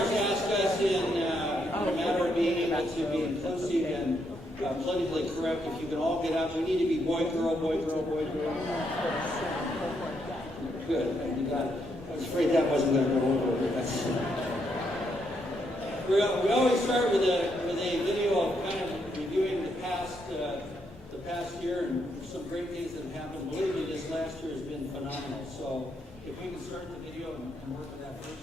has asked us in a matter of being able to be inclusive and politically correct, if you can all get out, we need to be boy, girl, boy, girl, boy, girl. Good, you got it. I was afraid that wasn't going to go over. That's, we always start with a video of kind of reviewing the past year and some great things that have happened. Believe me, this last year has been phenomenal. So if we can start the video and work with that first.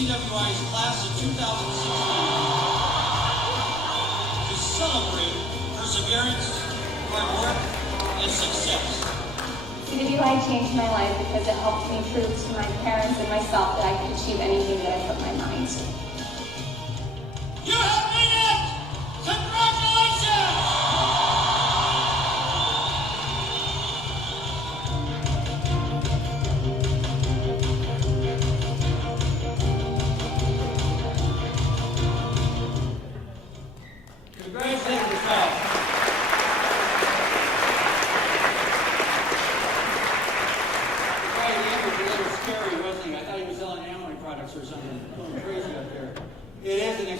CWI's class of 2016 to celebrate perseverance, hard work, and success. CWI changed my life because it helped me prove to my parents and myself that I could achieve anything that I put my mind to. You have made it! Congratulations! Congratulations, Kyle. Right, he was a little scary, wasn't he? I thought he was selling ammo products or something.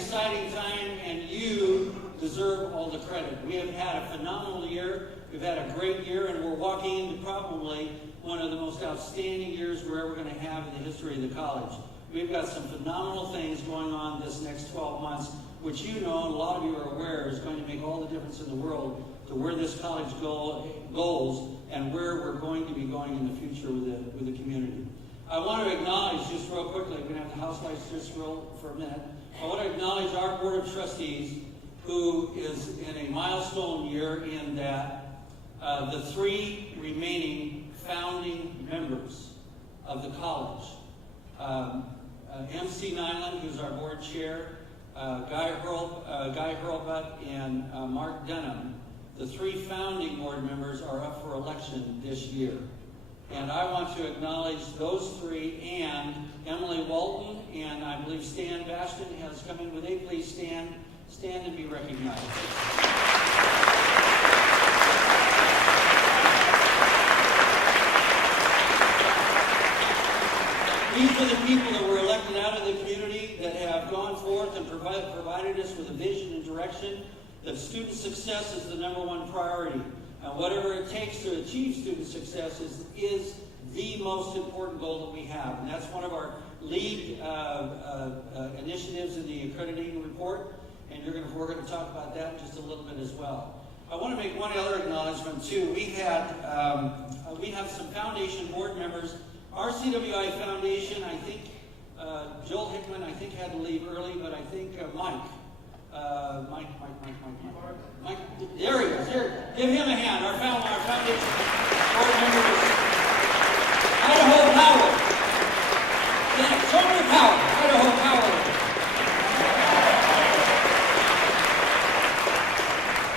exciting time, and you deserve all the credit. We have had a phenomenal year. We've had a great year, and we're walking into probably one of the most outstanding years we're ever going to have in the history of the college. We've got some phenomenal things going on this next 12 months, which you know, and a lot of you are aware, is going to make all the difference in the world to where this college goes and where we're going to be going in the future with the community. I want to acknowledge, just real quickly, we're going to have the house lights just for a minute. I want to acknowledge our Board of Trustees, who is in a milestone year in that the 3 remaining founding members of the college, MC Nyland, who's our board chair, Guy Hurlbut, and Mark Denham, the 3 founding board members are up for election this year. And I want to acknowledge those 3 and Emily Walton, and I believe Stan Bastion has come in. Would they please stand and be recognized? These are the people that were elected out of the community that have gone forth and provided us with a vision and direction that student success is the #1 priority. And whatever it takes to achieve student success is the most important goal that we have. And that's one of our lead initiatives in the accrediting report. And we're going to talk about that in just a little bit as well. I want to make one other acknowledgement too. We have some foundation board members. Our CWI Foundation, I think, Joel Hickman, I think, had to leave early, but I think Mike, there he is. Here, give him a hand. Our foundation board member is Idaho Power. Solar Power, Idaho Power.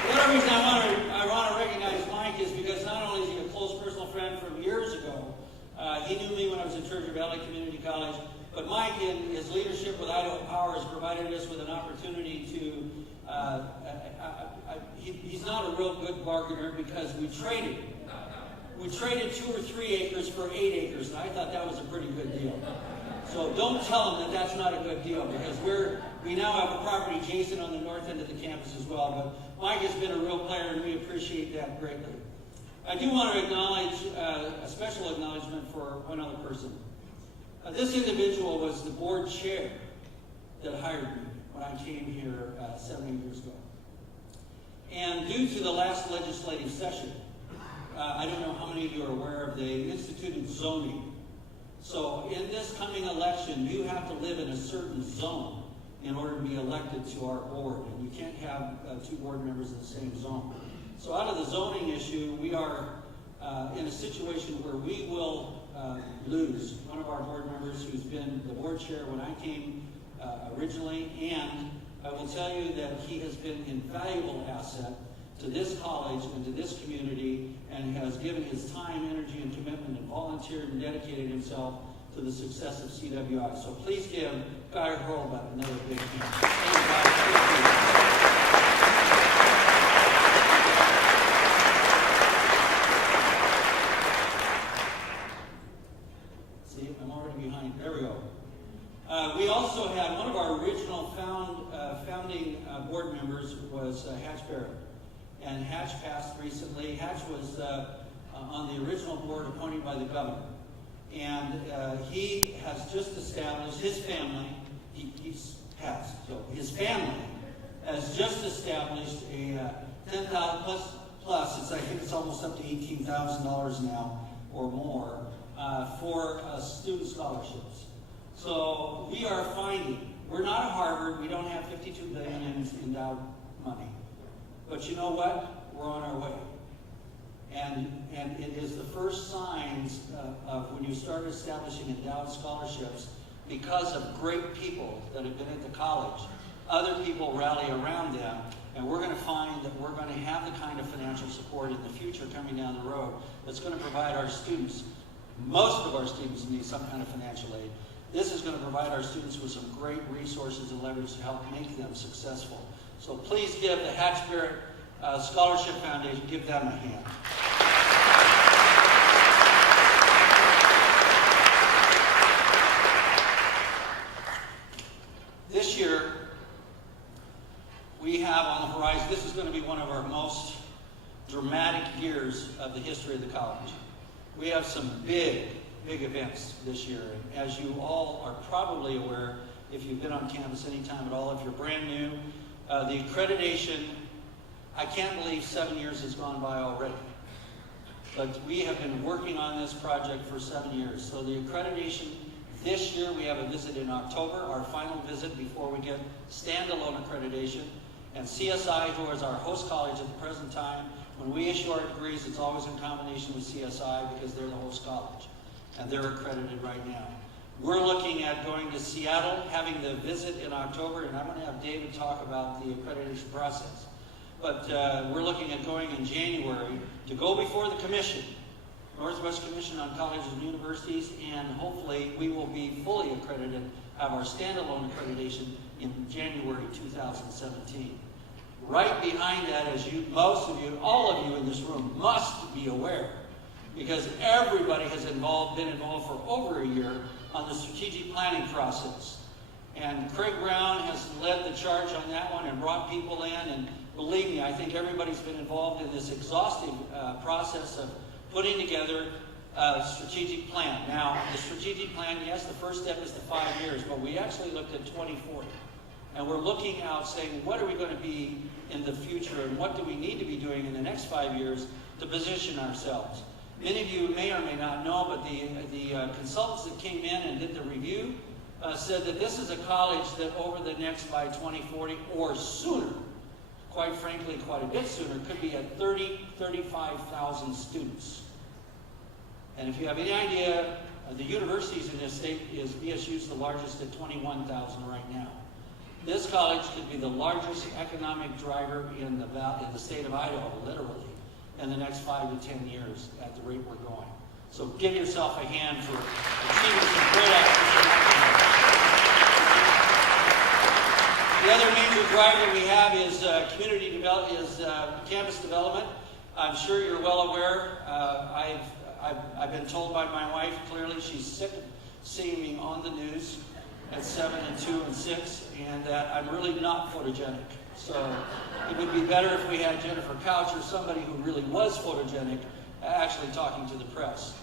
The other reason I want to recognize Mike is because not only is he a close personal friend from years ago, he knew me when I was in Treasure Valley Community College, but Mike, in his leadership with Idaho Power, has provided us with an opportunity to, he's not a real good bargainer because we traded 2 or 3 acres for 8 acres, and I thought that was a pretty good deal. So don't tell him that that's not a good deal, because we now have a property adjacent on the north end of the campus as well. But Mike has been a real player, and we appreciate that greatly. I do want to acknowledge a special acknowledgement for one other person. This individual was the board chair that hired me when I came here 7 years ago. And due to the last legislative session, I don't know how many of you are aware of, they instituted zoning. So in this coming election, you have to live in a certain zone in order to be elected to our board. And you can't have 2 board members in the same zone. So out of the zoning issue, we are in a situation where we will lose one of our board members who's been the board chair when I came originally. And I will tell you that he has been an invaluable asset to this college and to this community, and has given his time, energy, and commitment, and volunteered and dedicated himself to the success of CWI. So please give Guy Hurlbut another big hand. See, I'm already behind. There we go. We also had one of our original founding board members was Hatch Bert. And Hatch passed recently. Hatch was on the original board appointed by the governor. And he has just established, his family, he's passed, so his family has just established a $10,000 plus, I think it's almost up to $18,000 now or more, for student scholarships. So we are finding, we're not Harvard, we don't have $52 billion in endowed money. But you know what? We're on our way. And it is the first signs of when you start establishing endowed scholarships, because of great people that have been at the college, other people rally around them, and we're going to find that we're going to have the kind of financial support in the future coming down the road that's going to provide our students, most of our students need some kind of financial aid. This is going to provide our students with some great resources and leverage to help make them successful. So please give the Hatch Bert Scholarship Foundation, give them a hand. This year, Guys, this is going to be one of our most dramatic years of the history of the college. We have some big events this year. And as you all are probably aware, if you've been on campus any time at all, if you're brand new, the accreditation, I can't believe 7 years has gone by already. But we have been working on this project for 7 years. So the accreditation this year, we have a visit in October, our final visit before we get standalone accreditation. And CSI, who is our host college at the present time, when we issue our degrees, it's always in combination with CSI because they're the host college. And they're accredited right now. We're looking at going to Seattle, having the visit in October, and I'm going to have David talk about the accreditation process. But we're looking at going in January to go before the commission, Northwest Commission on Colleges and Universities, and hopefully we will be fully accredited, have our standalone accreditation in January 2017. Right behind that, as you, most of you, all of you in this room must be aware, because everybody has been involved for over a year on the strategic planning process. And Craig Brown has led the charge on that one and brought people in, and believe me, I think everybody's been involved in this exhaustive process of putting together a strategic plan. Now, the strategic plan, yes, the first step is the 5 years, but we actually looked at 2040. And we're looking out saying, what are we going to be in the future, and what do we need to be doing in the next 5 years to position ourselves? Many of you may or may not know, but the consultants that came in and did the review said that this is a college that over the next, by 2040 or sooner, quite frankly, quite a bit sooner, could be at 35,000 students. And if you have any idea, the universities in this state, BSU's the largest at 21,000 right now. This college could be the largest economic driver in the state of Idaho, literally, in the next 5 to 10 years at the rate we're going. So give yourself a hand for achieving some great actions. The other major driver we have is campus development. I'm sure you're well aware. I've been told by my wife, clearly she's sick of seeing me on the news at 7 and 2 and 6, and that I'm really not photogenic. So it would be better if we had Jennifer Couch or somebody who really was photogenic actually talking to the press.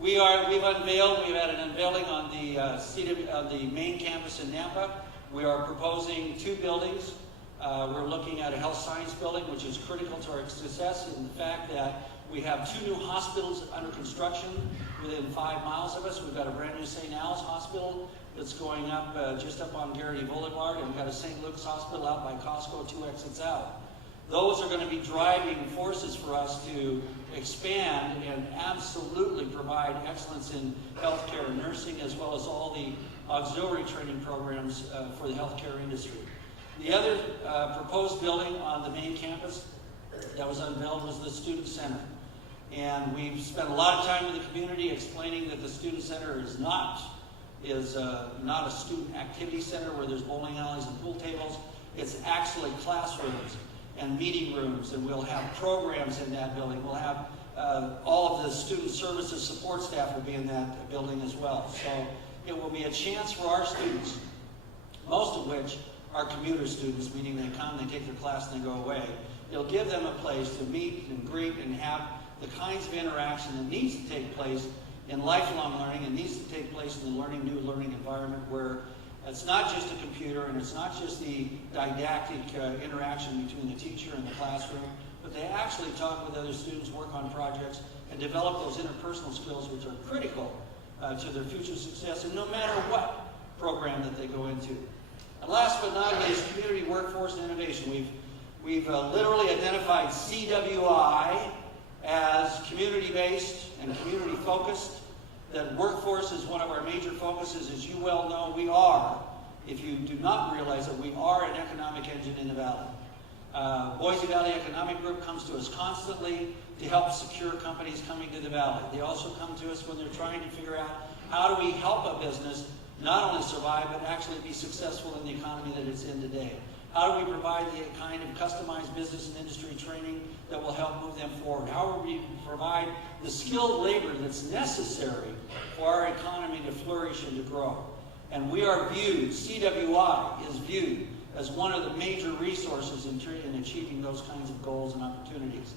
We've had an unveiling on the main campus in Nampa. We are proposing 2 buildings. We're looking at a health science building, which is critical to our success in the fact that we have 2 new hospitals under construction within 5 miles of us. We've got a brand new St. Al's hospital that's going up just up on Garrity Boulevard, and we've got a St. Luke's hospital out by Costco 2 exits out. Those are going to be driving forces for us to expand and absolutely provide excellence in healthcare and nursing, as well as all the auxiliary training programs for the healthcare industry. The other proposed building on the main campus that was unveiled was the Student Center. And we've spent a lot of time with the community explaining that the Student Center is not a student activity center where there's bowling alleys and pool tables. It's actually classrooms and meeting rooms, and we'll have programs in that building. We'll have all of the student services support staff will be in that building as well. So it will be a chance for our students, most of which are commuter students, meaning they come, they take their class, and they go away. It'll give them a place to meet and greet and have the kinds of interaction that needs to take place in lifelong learning and needs to take place in the new learning environment, where it's not just a computer and it's not just the didactic interaction between the teacher and the classroom, but they actually talk with other students, work on projects, and develop those interpersonal skills which are critical to their future success, and no matter what program that they go into. And last but not least, community workforce and innovation. We've literally identified CWI as community-based and community-focused. That workforce is one of our major focuses. As you well know, we are, if you do not realize it, we are an economic engine in the Valley. Boise Valley Economic Group comes to us constantly to help secure companies coming to the Valley. They also come to us when they're trying to figure out how do we help a business not only survive, but actually be successful in the economy that it's in today. How do we provide the kind of customized business and industry training that will help move them forward? How do we provide the skilled labor that's necessary for our economy to flourish and to grow? And we are viewed, CWI is viewed as one of the major resources in achieving those kinds of goals and opportunities.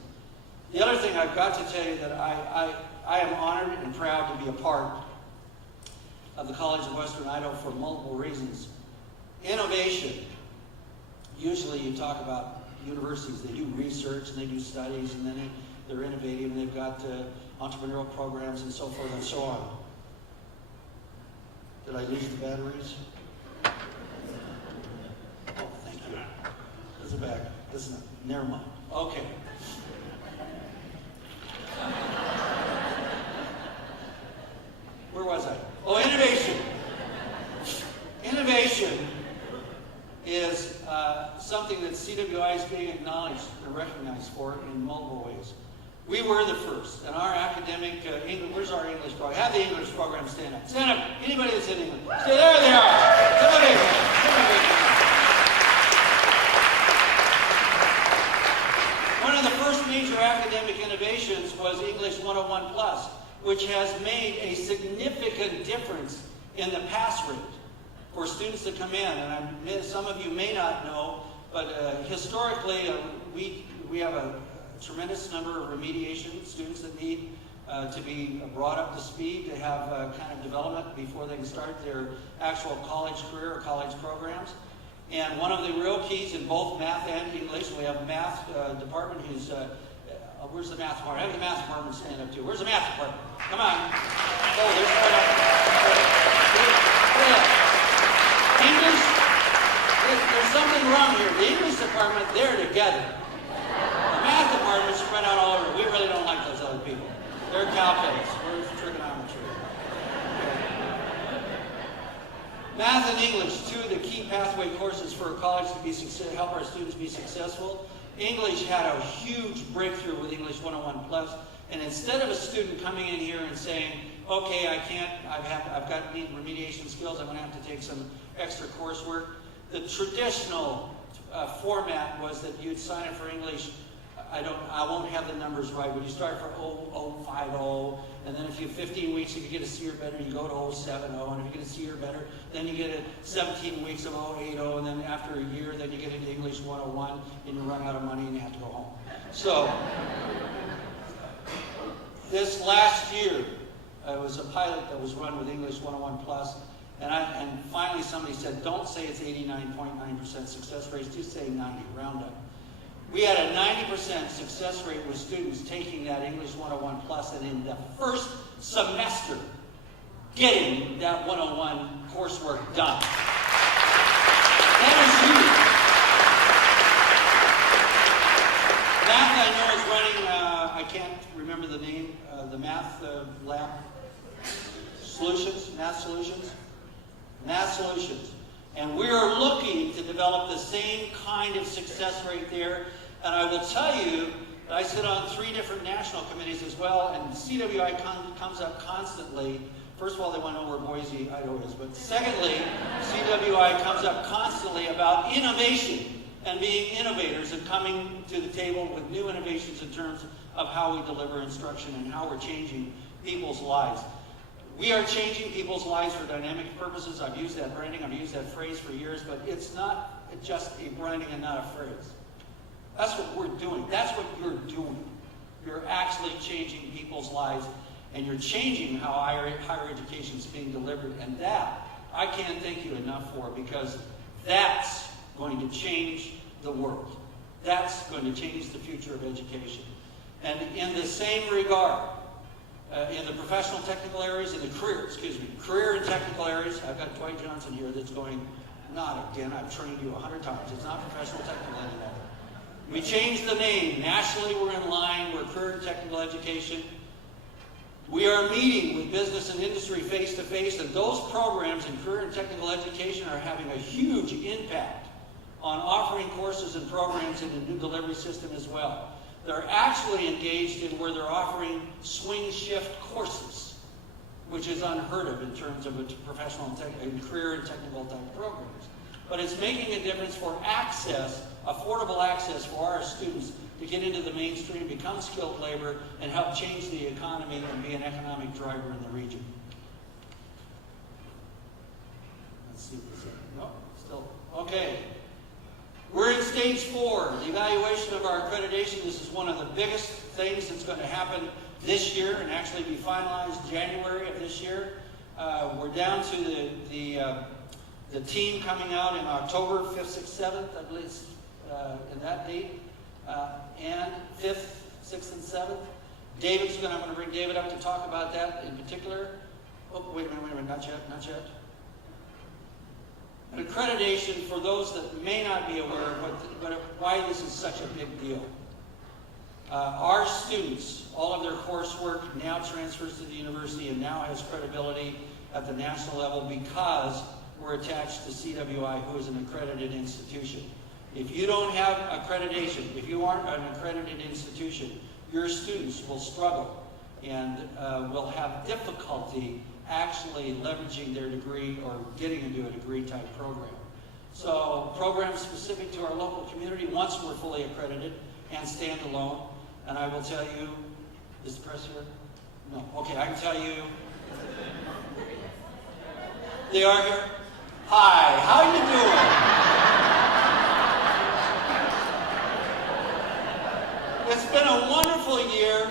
The other thing I've got to tell you that I am honored and proud to be a part of the College of Western Idaho for multiple reasons. Innovation. Usually you talk about universities, they do research and they do studies and then they're innovative and they've got entrepreneurial programs and so forth and so on. Did I lose the batteries? Oh, thank you. This is back. This is not. Never mind. Okay. Where was I? Oh, innovation. Innovation is something that CWI is being acknowledged and recognized for in multiple ways. We were the first, and our academic English. Where's our English program? Have the English program stand up. Stand up. Anybody that's in English. Stay there. They are. Somebody. One of the first major academic innovations was English 101 Plus, which has made a significant difference in the pass rate for students that come in. And some of you may not know, but historically we have a tremendous number of remediation students that need to be brought up to speed, to have kind of development before they can start their actual college career or college programs. And one of the real keys in both math and English, we have a math department who's, where's the math department? I have the math department stand up too. Where's the math department? Come on. Oh, there's right up. English, there's something wrong here. The English department, they're together. The math department spread out all over. We really don't like those other people. They're calculus. We're trigonometry. Math and English, two of the key pathway courses for a college to be help our students be successful. English had a huge breakthrough with English 101 Plus, and instead of a student coming in here and saying, "Okay, I can't. Need remediation skills. I'm going to have to take some extra coursework," the traditional format was that you'd sign up for English. I won't have the numbers right, but you start for 0050, and then if you have 15 weeks, if you get a C or better, you go to 070, and if you get a C or better, then you get 17 weeks of 080, and then after a year, then you get into English 101, and you run out of money and you have to go home. So, this last year, it was a pilot that was run with English 101 Plus, and finally somebody said, don't say it's 89.9% success rate, just say 90, round up. We had a 90% success rate with students taking that English 101 Plus, and in the first semester, getting that 101 coursework done. That is huge. Math, I know, is running, I can't remember the name, the math lab. Solutions, math solutions. And we are looking to develop the same kind of success rate there. And I will tell you that I sit on 3 different national committees as well, and CWI comes up constantly. First of all, they want to know where Boise, Idaho is. But secondly, CWI comes up constantly about innovation and being innovators and coming to the table with new innovations in terms of how we deliver instruction and how we're changing people's lives. We are changing people's lives for dynamic purposes. I've used that branding, I've used that phrase for years, but it's not just a branding and not a phrase. That's what we're doing. That's what you're doing. You're actually changing people's lives, and you're changing how higher education is being delivered. And that, I can't thank you enough for, because that's going to change the world. That's going to change the future of education. And in the same regard, in the professional technical areas, in the career and technical areas, I've got Dwight Johnson here that's going, not again, I've trained you 100 times. It's not professional technical anymore. We changed the name. Nationally, we're in line. We're career and technical education. We are meeting with business and industry face to face, and those programs in career and technical education are having a huge impact on offering courses and programs in the new delivery system as well. They're actually engaged in where they're offering swing shift courses, which is unheard of in terms of a professional and career and technical type programs. But it's making a difference for access, affordable access for our students to get into the mainstream, become skilled labor, and help change the economy and be an economic driver in the region. Let's see if this is, no, still, okay. stage 4, the evaluation of our accreditation. This is one of the biggest things that's going to happen this year and actually be finalized January of this year. We're down to the team coming out in October 5th, 6th, 7th, I believe, in that date, and 5th, 6th, and 7th. I'm going to bring David up to talk about that in particular. Oh, wait a minute, not yet. Accreditation, for those that may not be aware of why this is such a big deal. Our students, all of their coursework now transfers to the university and now has credibility at the national level because we're attached to CWI, who is an accredited institution. If you don't have accreditation, if you aren't an accredited institution, your students will struggle and will have difficulty actually leveraging their degree or getting into a degree type program. So programs specific to our local community once we're fully accredited and stand alone. And I will tell you, is the press here? No. Okay, I can tell you. They are here? Hi, how you doing? It's been a wonderful year.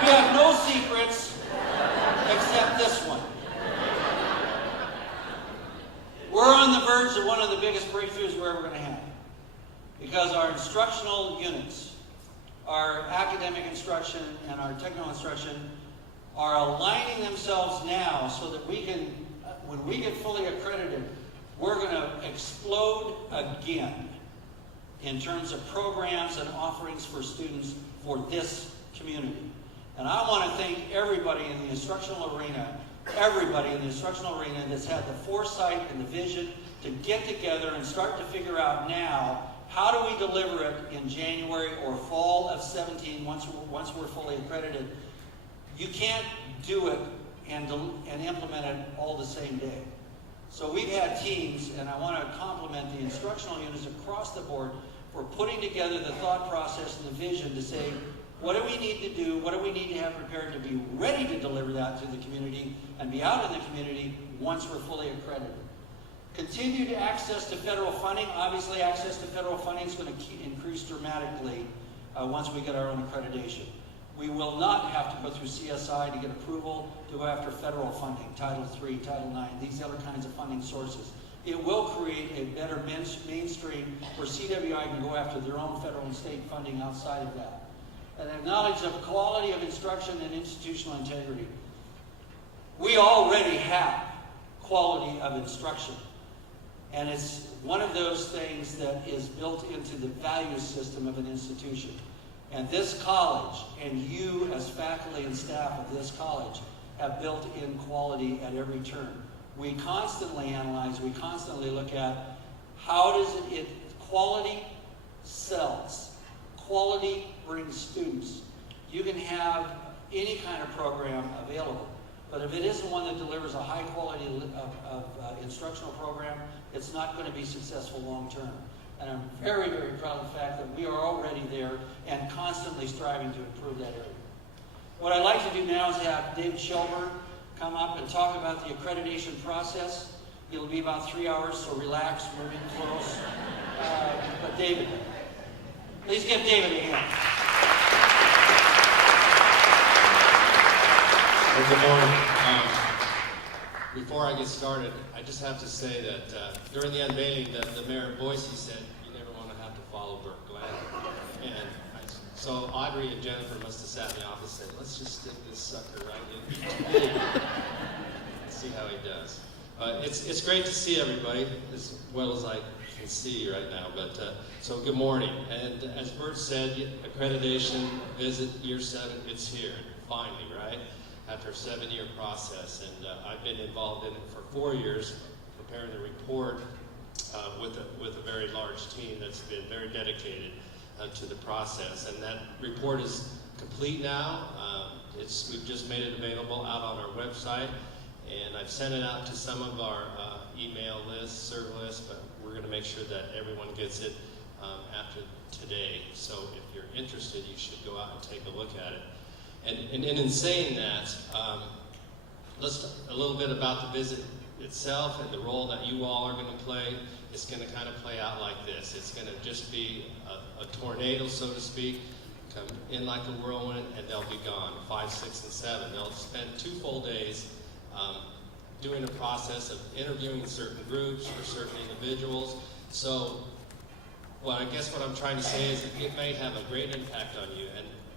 We have no secrets except this one. We're on the verge of one of the biggest breakthroughs we're ever going to have. Because our instructional units, our academic instruction and our technical instruction are aligning themselves now so that we can, when we get fully accredited, we're going to explode again in terms of programs and offerings for students for this community. And I want to thank everybody in the instructional arena that's had the foresight and the vision to get together and start to figure out now, how do we deliver it in January or fall of 17 once we're fully accredited? You can't do it and implement it all the same day. So we've had teams, and I want to compliment the instructional units across the board for putting together the thought process and the vision to say, what do we need to do? What do we need to have prepared to be ready to deliver that to the community and be out in the community once we're fully accredited? Continued access to federal funding. Obviously, access to federal funding is going to increase dramatically once we get our own accreditation. We will not have to go through CSI to get approval to go after federal funding, Title III, Title IX, these other kinds of funding sources. It will create a better mainstream where CWI can go after their own federal and state funding outside of that. And acknowledge of quality of instruction and institutional integrity. We already have quality of instruction. And it's one of those things that is built into the value system of an institution. And this college, and you as faculty and staff of this college, have built in quality at every turn. We constantly analyze, we constantly look at how does quality sells. Quality brings students. You can have any kind of program available, but if it isn't one that delivers a high quality of instructional program, it's not going to be successful long term. And I'm very, very proud of the fact that we are already there and constantly striving to improve that area. What I'd like to do now is have David Shelburne come up and talk about the accreditation process. It'll be about 3 hours, so relax, moving close. But David, please give David a hand. Well, good morning. Before I get started, I just have to say that during the unveiling, the mayor of Boise said, you never want to have to follow Bert Glandon. So Audrey and Jennifer must have sat in the office and said, let's just stick this sucker right in. Let's see how he does. It's great to see everybody, as well as I can see right now. But so good morning. And as Bert said, accreditation visit year 7, it's here, finally, right? After a 7-year process. And I've been involved in it for 4 years, preparing the report with a very large team that's been very dedicated to the process. And that report is complete now. We've just made it available out on our website. And I've sent it out to some of our email lists, serve lists, but we're going to make sure that everyone gets it after today. So if you're interested, you should go out and take a look at it. And in saying that, let's a little bit about the visit itself and the role that you all are going to play, it's going to kind of play out like this. It's going to just be a tornado, so to speak, come in like a whirlwind, and they'll be gone. 5, 6, and 7. They'll spend 2 full days doing a process of interviewing certain groups or certain individuals. So, well, I guess what I'm trying to say is it may have a great impact on you,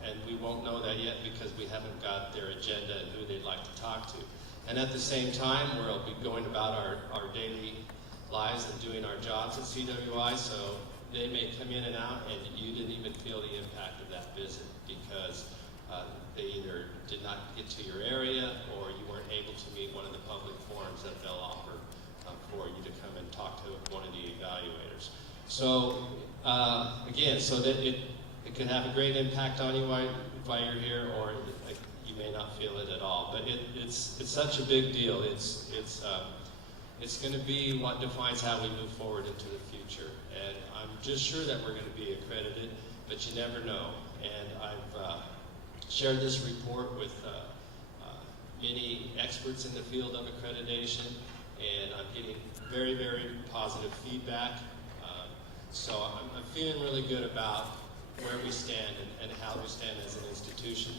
and we won't know that yet because we haven't got their agenda and who they'd like to talk to. And at the same time, we'll be going about our daily lives and doing our jobs at CWI, so they may come in and out and you didn't even feel the impact of that visit because they either did not get to your area or you weren't able to meet one of the public forums that they'll offer for you to come and talk to one of the evaluators. So again, so that it can have a great impact on you while you're here, or you may not feel it at all. But it's such a big deal. It's going to be what defines how we move forward into the future. And I'm just sure that we're going to be accredited, but you never know. And I've shared this report with many experts in the field of accreditation, and I'm getting very, very positive feedback. So I'm feeling really good about where we stand and how we stand as an institution.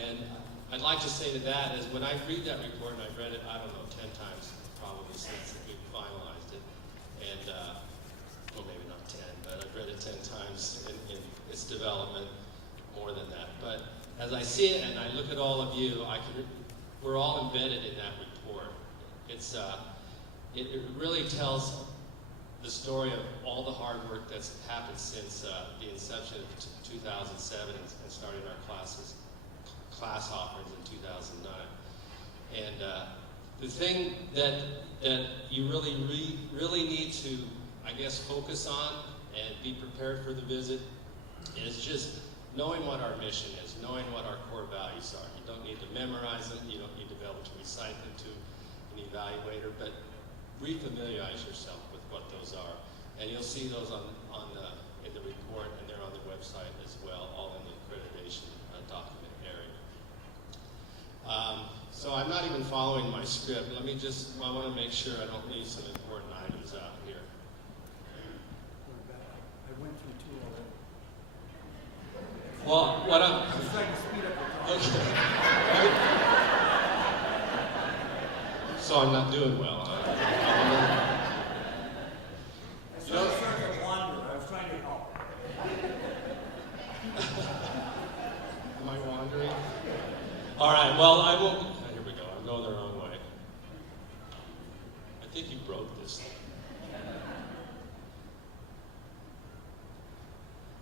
And I'd like to say to that is when I read that report, and I've read it, I don't know, 10 times probably since we finalized it, and, well, maybe not 10, but I've read it 10 times in its development, more than that. But as I see it and I look at all of you, we're all embedded in that report. It really tells the story of all the hard work that's happened since the inception of 2007 and starting our class offerings in 2009. And the thing that you really need to, I guess, focus on and be prepared for the visit is just knowing what our mission is, knowing what our core values are. You don't need to memorize them, you don't need to be able to recite them to an evaluator, but refamiliarize yourself with what those are. And you'll see those in the report, and they're on the website as well, all in the accreditation document area. So I'm not even following my script. I want to make sure I don't leave some important items out here. I went through 2 already. Well, what I'm... I was trying to speed up the process. Okay. So I'm not doing well. I started to wander. I was trying to help. Am I wandering? All right, well, I won't... Here we go. I'm going the wrong way. I think you broke this thing.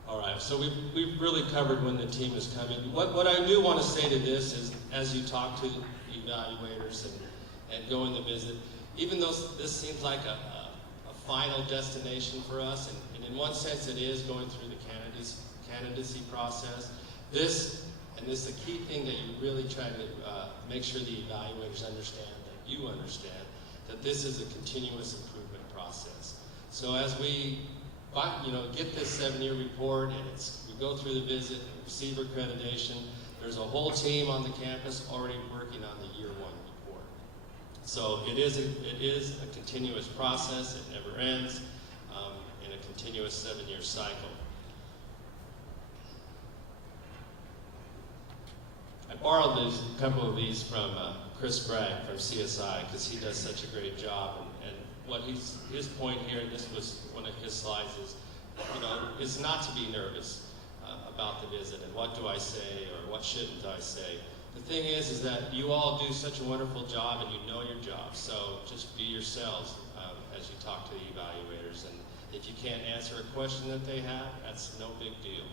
All right, so we've really covered when the team is coming. What I do want to say to this is, as you talk to evaluators and go in the visit, even though this seems like a final destination for us, and in one sense it is going through the candidacy process, this is the key thing that you really try to make sure the evaluators understand, that you understand, that this is a continuous improvement process. So as we get this 7-year report and we go through the visit and receive accreditation, there's a whole team on the campus already working on the year 1 report. So it is a continuous process. It never ends in a continuous 7-year cycle. I borrowed a couple of these from Chris Bragg from CSI because he does such a great job. And what his point here, and this was one of his slides, is not to be nervous about the visit and what do I say or what shouldn't I say. The thing is that you all do such a wonderful job and you know your job. So just be yourselves as you talk to the evaluators. And if you can't answer a question that they have, that's no big deal.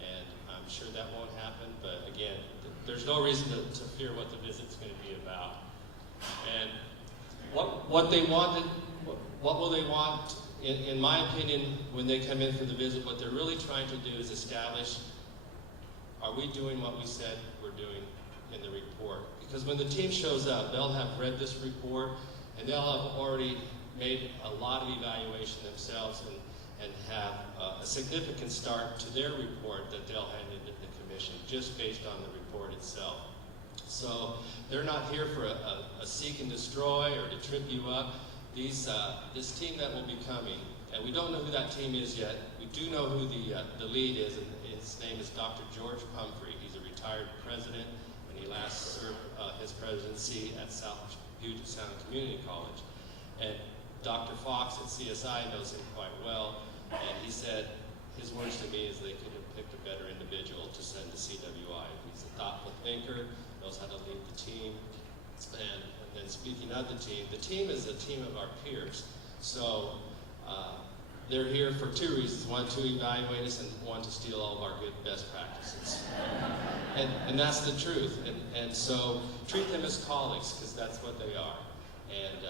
And I'm sure that won't happen. But again, there's no reason to fear what the visit's going to be about. And what they wanted, what will they want? In my opinion, when they come in for the visit, what they're really trying to do is establish, are we doing what we said we're doing in the report? Because when the team shows up, they'll have read this report and they'll have already made a lot of evaluation themselves and have a significant start to their report that they'll hand into the commission just based on the report itself. So they're not here for a seek and destroy or to trip you up. This team that will be coming, and we don't know who that team is yet. We do know who the lead is, and his name is Dr. George Pumphrey. He's a retired president, and he last served his presidency at South Puget Sound Community College. And Dr. Fox at CSI knows him quite well, and he said, his words to me is they couldn't have picked a better individual to send to CWI. He's a thoughtful thinker, knows how to lead the team. And then speaking of the team is a team of our peers. So they're here for two reasons. One, to evaluate us, and one, to steal all of our good best practices. And that's the truth. And so treat them as colleagues, because that's what they are. And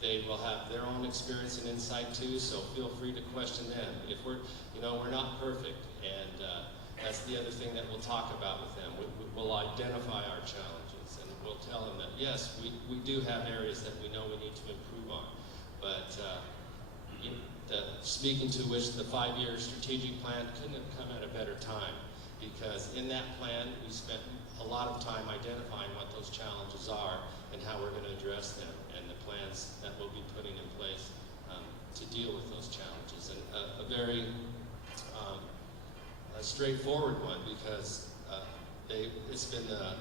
they will have their own experience and insight too, so feel free to question them. If we're not perfect, and that's the other thing that we'll talk about with them. We'll identify our challenges, and we'll tell them that, yes, we do have areas that we know we need to improve on. But speaking to which the 5-year strategic plan couldn't have come at a better time, because in that plan, we spent a lot of time identifying what those challenges are and how we're going to address them, and the plans that we'll be putting in place to deal with those challenges. And a very straightforward one, because it's been the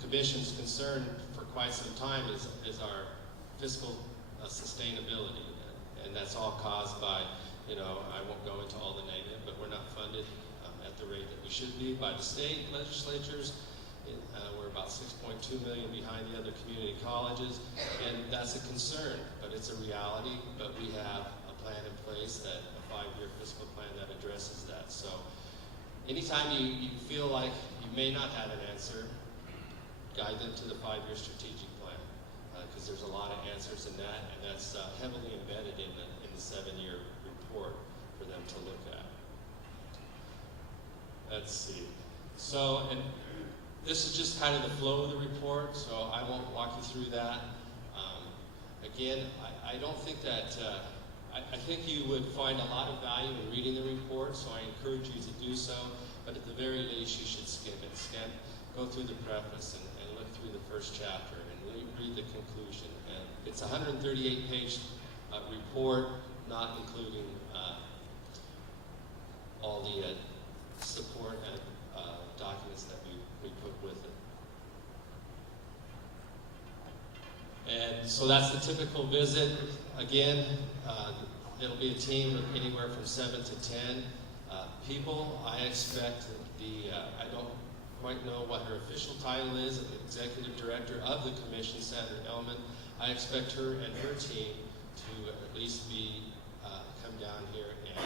Commission's concern for quite some time is our fiscal sustainability, and that's all caused by, I won't go into all the negative, but we're not funded at the rate that we should be by the state legislatures. We're about $6.2 million behind the other community colleges, and that's a concern, but it's a reality. But we have a plan in place, a 5-year fiscal plan that addresses that. So anytime you feel like you may not have an answer, guide them to the 5-year strategic plan, because there's a lot of answers in that, and that's heavily embedded in the 7-year report for them to look at. Let's see. So, and this is just kind of the flow of the report, so I won't walk you through that. Again, I don't think that, I think you would find a lot of value in reading the report, so I encourage you to do so, but at the very least you should skim it. Go through the preface and look through the first chapter and read the conclusion. And it's a 138-page report, not including all the support and documents that we put with it. And so that's the typical visit. Again, it'll be a team of anywhere from 7 to 10 people. I expect I don't quite know what her official title is, the Executive Director of the Commission, Sandra Ellman. I expect her and her team to at least come down here and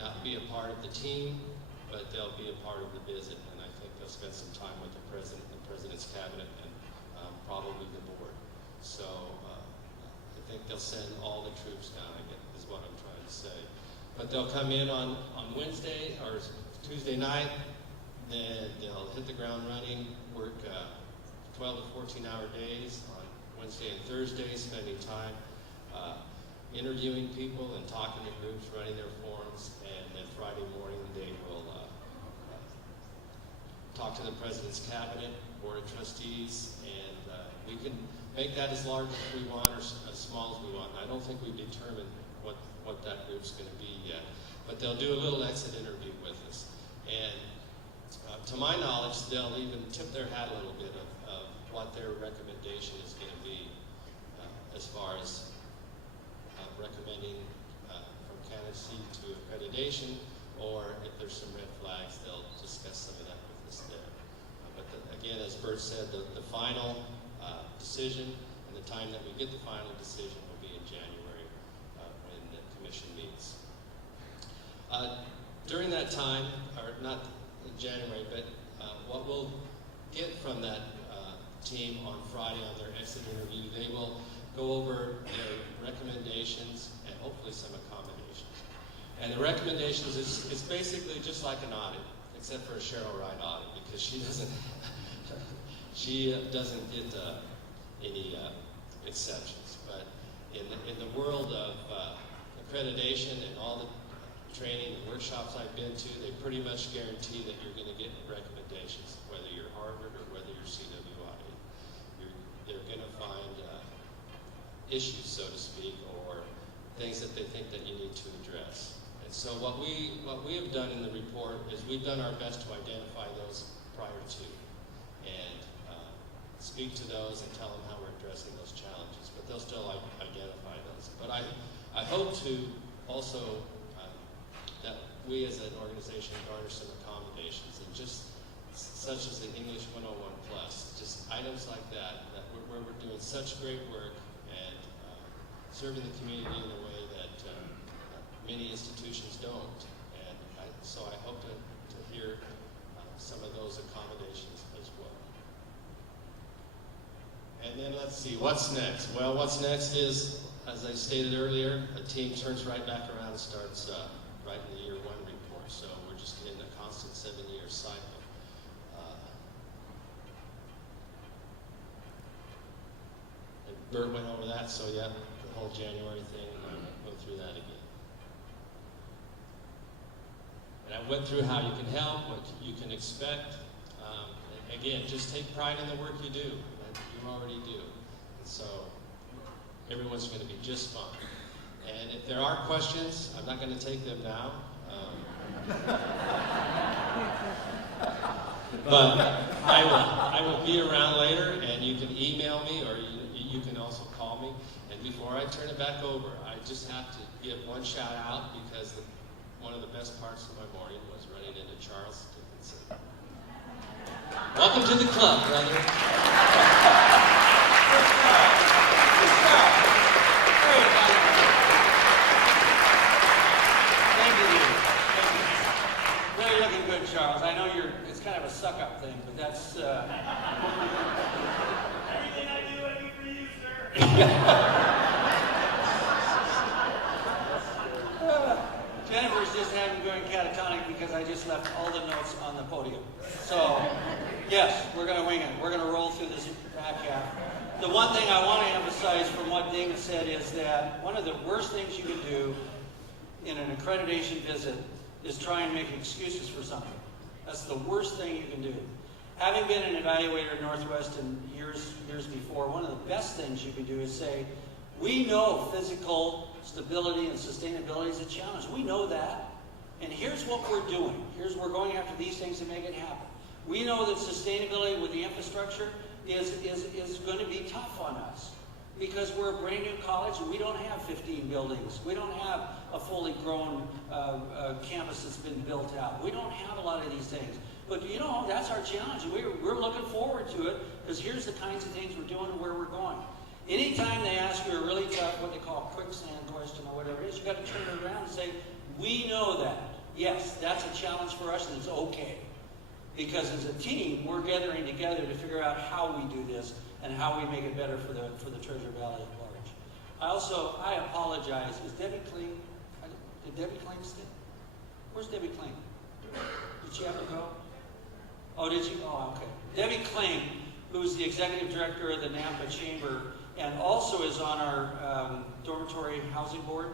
not be a part of the team, but they'll be a part of the visit, and I think they'll spend some time with the President, the President's Cabinet, and probably the board. So I think they'll send all the troops down, I guess, is what I'm trying to say. But they'll come in on Wednesday or Tuesday night, and they'll hit the ground running, work 12 to 14-hour days on Wednesday and Thursday, spending time interviewing people and talking to groups, running their forums, and then Friday morning they will talk to the President's Cabinet, Board of Trustees, and we can make that as large as we want or as small as we want. I don't think we've determined what that group's going to be yet, but they'll do a little exit interview with us. And to my knowledge, they'll even tip their hat a little bit of what their recommendation is going to be as far as recommending from candidacy to accreditation, or if there's some red flags, they'll discuss some of that with us there. But again, as Bert said, the final decision and the time that we get the final decision will be in January when the Commission meets. During that time, or not in January, but what we'll get from that team on Friday on their exit interview, they will go over their recommendations and hopefully some accommodations. And the recommendations is basically just like an audit, except for a Cheryl Wright audit, because she doesn't get any exceptions. But in the world of accreditation and all the training, the workshops I've been to, they pretty much guarantee that you're going to get recommendations, whether you're Harvard or whether you're CWI. They're going to find issues, so to speak, or things that they think that you need to address. And so what we have done in the report is we've done our best to identify those prior to, and speak to those and tell them how we're addressing those challenges. But they'll still identify those. But I hope to also that we as an organization garner some accommodations, and just such as the English 101 Plus, just items like that where we're doing such great work and serving the community in a way that many institutions don't. And so I hope to hear some of those accommodations as well. And then let's see, what's next? Well, what's next is, as I stated earlier, a team turns right back around and starts writing the year one report. So we're just in a constant 7-year cycle. And Bert went over that, so yeah, the whole January thing, I won't go through that again. And I went through how you can help, what you can expect. Again, just take pride in the work you do. You already do. And so everyone's going to be just fine. And if there are questions, I'm not going to take them now. But I will be around later, and you can email me, or you can also call me. And before I turn it back over, I just have to give one shout out, because one of the best parts of my morning was running into Charles Dickinson. Welcome to the club, brother. Really looking good, Charles. I know it's kind of a suck-up thing, but that's... Everything I do for you, sir. Jennifer's just having going catatonic because I just left all the notes on the podium. So, yes, we're going to wing it. We're going to roll through this back half. The one thing I want to emphasize from what David said is that one of the worst things you can do in an accreditation visit is try and make excuses for something. That's the worst thing you can do. Having been an evaluator at Northwest in years before, one of the best things you can do is say, we know physical stability and sustainability is a challenge. We know that. And here's what we're doing. We're going after these things to make it happen. We know that sustainability with the infrastructure is going to be tough on us, because we're a brand new college and we don't have 15 buildings. We don't have a fully grown campus that's been built out. We don't have a lot of these things. But you know, that's our challenge. We're looking forward to it, because here's the kinds of things we're doing and where we're going. Anytime they ask you a really tough, what they call quicksand question or whatever it is, you've got to turn it around and say, we know that. Yes, that's a challenge for us, and it's okay. Because as a team, we're gathering together to figure out how we do this and how we make it better for the Treasure Valley at large. I apologize. Is Debbie Kling? Did Debbie Kling stay? Where's Debbie Kling? Did she have to go? Oh, did she? Oh, okay. Debbie Kling, who's the executive director of the NAMPA Chamber, and also is on our dormitory housing board,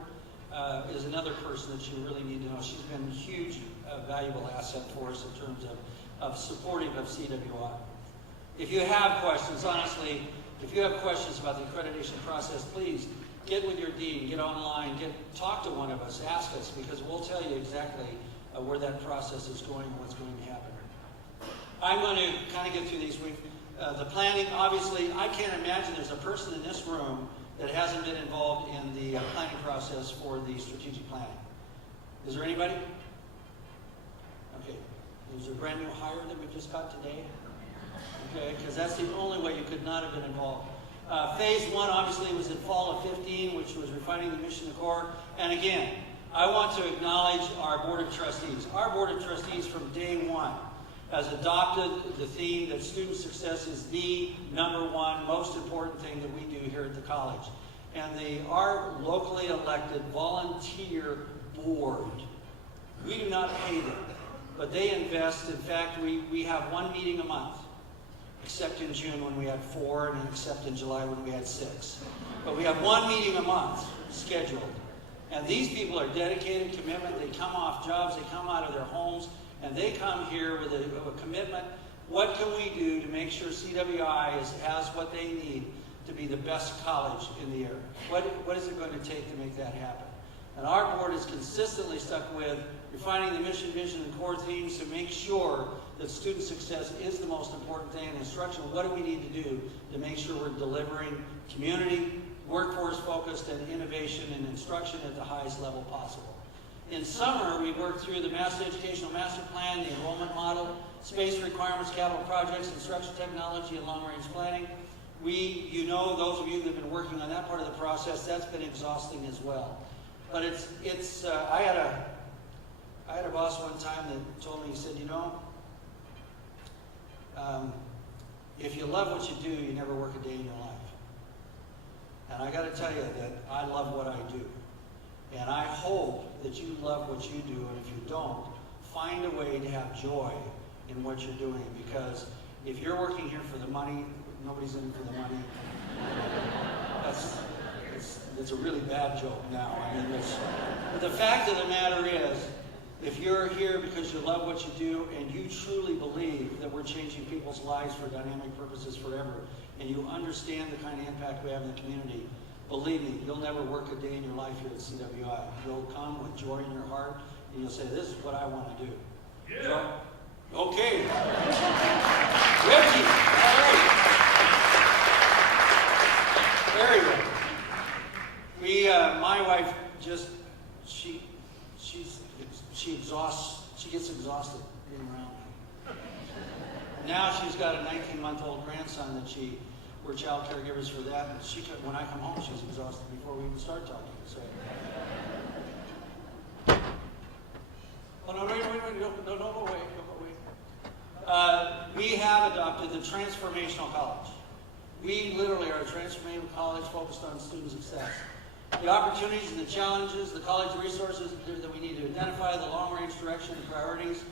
is another person that you really need to know. She's been a huge, valuable asset for us in terms of supportive of CWI. If you have questions, honestly, if you have questions about the accreditation process, please get with your dean, get online, talk to one of us, ask us, because we'll tell you exactly where that process is going and what's going to happen. I'm going to kind of get through these. The planning, obviously, I can't imagine there's a person in this room that hasn't been involved in the planning process for the strategic planning. Is there anybody? Okay. Is there a brand new hire that we just got today? Okay, because that's the only way you could not have been involved. Phase 1, obviously, was in fall of 15, which was refining the mission of the Corps. And again, I want to acknowledge our Board of Trustees. Our Board of Trustees from day one has adopted the theme that student success is the #1 most important thing that we do here at the college. And our locally elected volunteer board, we do not pay them, but they invest. In fact, we have one meeting a month, except in June when we had 4, and except in July when we had 6. But we have one meeting a month scheduled. And these people are dedicated, commitment. They come off jobs, they come out of their homes, and they come here with a commitment. What can we do to make sure CWI has what they need to be the best college in the area? What is it going to take to make that happen? And our board is consistently stuck with refining the mission, vision, and core themes to make sure that student success is the most important thing in instruction. What do we need to do to make sure we're delivering community, workforce-focused, and innovation in instruction at the highest level possible? In summer, we worked through the Master Educational Master Plan, the enrollment model, space requirements, capital projects, instruction technology, and long-range planning. Those of you that have been working on that part of the process, that's been exhausting as well. But I had a boss one time that told me, he said, if you love what you do, you never work a day in your life. And I got to tell you that I love what I do. And I hope that you love what you do, and if you don't, find a way to have joy in what you're doing. Because if you're working here for the money, nobody's in it for the money. It's a really bad joke now. But the fact of the matter is, if you're here because you love what you do and you truly believe that we're changing people's lives for dynamic purposes forever, and you understand the kind of impact we have in the community, believe me, you'll never work a day in your life here at CWI. You'll come with joy in your heart, and you'll say, this is what I want to do. Yeah. Okay. Reggie. All right. Very good. My wife she gets exhausted being around me. Now she's got a 19-month-old grandson that we're child caregivers for that, and when I come home, she's exhausted before we even start talking. So. Oh, no, wait, no, wait. We have adopted the transformational college. We literally are a transformational college focused on student success. The opportunities and the challenges, the college resources that we need to identify, the long-range direction and priorities.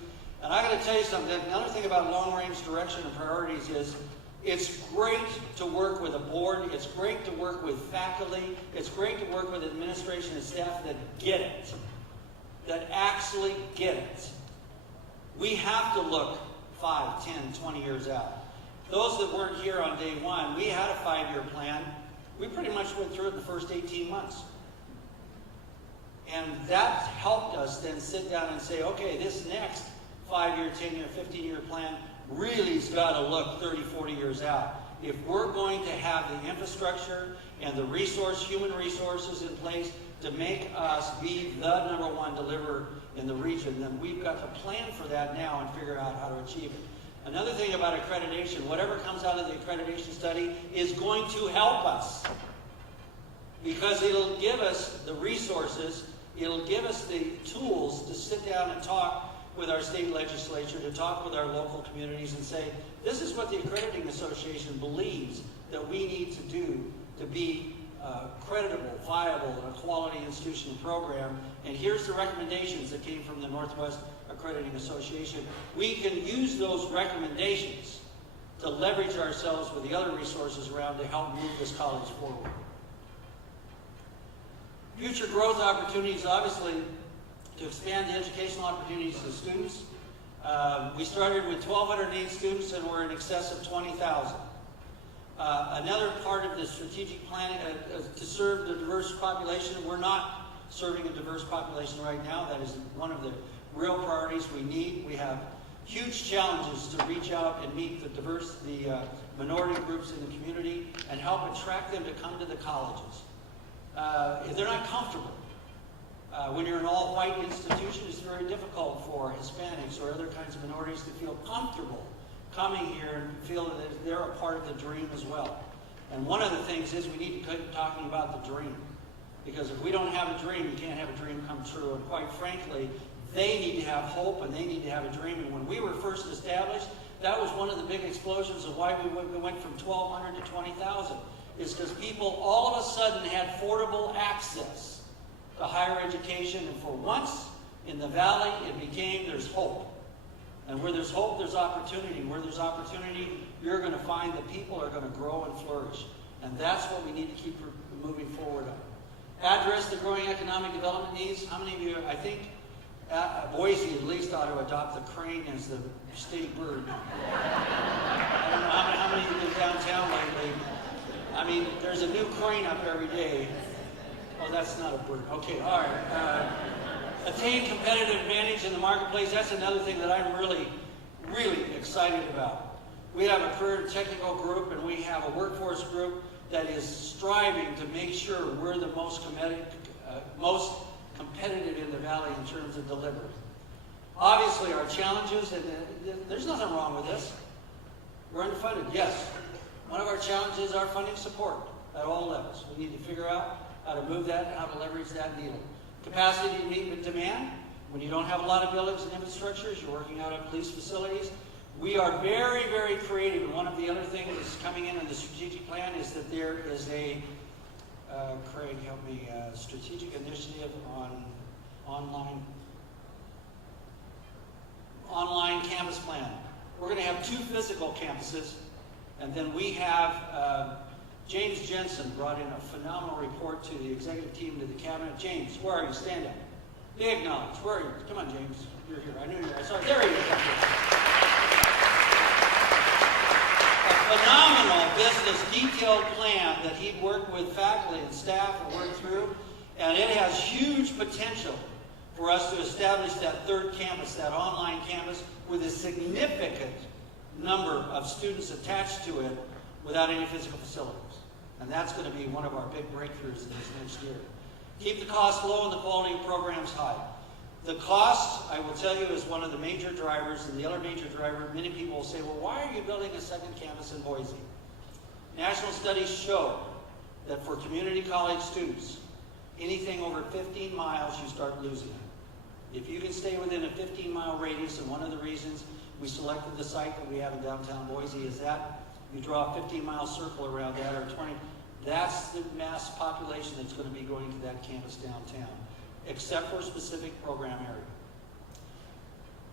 And I got to tell you something. Another thing about long-range direction and priorities is it's great to work with a board. It's great to work with faculty. It's great to work with administration and staff that get it, that actually get it. We have to look 5, 10, 20 years out. Those that weren't here on day one, we had a 5-year plan. We pretty much went through it in the first 18 months. And that helped us then sit down and say, okay, this next 5-year, 10-year, 15-year plan really has got to look 30, 40 years out. If we're going to have the infrastructure and the human resources in place to make us be the #1 deliverer in the region, then we've got to plan for that now and figure out how to achieve it. Another thing about accreditation, whatever comes out of the accreditation study is going to help us, because it'll give us the resources, it'll give us the tools to sit down and talk with our state legislature, to talk with our local communities and say, this is what the Accrediting Association believes that we need to do to be creditable, viable, and a quality institution program. And here's the recommendations that came from the Northwest Accrediting Association. We can use those recommendations to leverage ourselves with the other resources around to help move this college forward. Future growth opportunities, obviously, to expand the educational opportunities to students. We started with 1,208 students and we're in excess of 20,000. Another part of the strategic plan to serve the diverse population. We're not serving a diverse population right now. That is one of the real priorities we need. We have huge challenges to reach out and meet the minority groups in the community and help attract them to come to the colleges. If they're not comfortable. When you're an all-white institution, it's very difficult for Hispanics or other kinds of minorities to feel comfortable coming here and feel that they're a part of the dream as well. And one of the things is we need to keep talking about the dream. Because if we don't have a dream, we can't have a dream come true. And quite frankly, they need to have hope and they need to have a dream. And when we were first established, that was one of the big explosions of why we went from 1,200 to 20,000. Is because people all of a sudden had affordable access to higher education. And for once in the valley, it became there's hope. And where there's hope, there's opportunity. Where there's opportunity, you're going to find that people are going to grow and flourish. And that's what we need to keep moving forward on. Address the growing economic development needs. How many of you, I think Boise at least ought to adopt the crane as the state bird. I don't know how many of you have been downtown lately. I mean, there's a new crane up every day. Oh, that's not a bird. Okay, all right. Attain competitive advantage in the marketplace. That's another thing that I'm really excited about. We have a career and technical group, and we have a workforce group that is striving to make sure we're the most competitive in the valley in terms of delivery. Obviously, our challenges, and there's nothing wrong with this. We're underfunded, yes. One of our challenges is our funding support at all levels. We need to figure out how to move that and how to leverage that needle. Capacity to meet with demand. When you don't have a lot of buildings and infrastructures, you're working out of police facilities. We are very, very creative, and one of the other things that's coming in the strategic plan is that there is a, Craig, help me, strategic initiative on online campus plan. We're going to have 2 physical campuses, and then we have James Jensen brought in a phenomenal report to the executive team, to the cabinet. James, where are you? Stand up. Big knowledge. Where are you? Come on, James. You're here. I knew you were. I saw. There he is. A phenomenal business detailed plan that he'd worked with faculty and staff and worked through, and it has huge potential for us to establish that 3rd campus, that online campus, with a significant number of students attached to it without any physical facilities. And that's going to be one of our big breakthroughs in this next year. Keep the cost low and the quality of programs high. The cost, I will tell you, is one of the major drivers, and the other major driver, many people will say, well, why are you building a 2nd campus in Boise? National studies show that for community college students, anything over 15 miles, you start losing it. If you can stay within a 15-mile radius, and one of the reasons we selected the site that we have in downtown Boise is that you draw a 15-mile circle around that, or 20. That's the mass population that's going to be going to that campus downtown, except for a specific program area.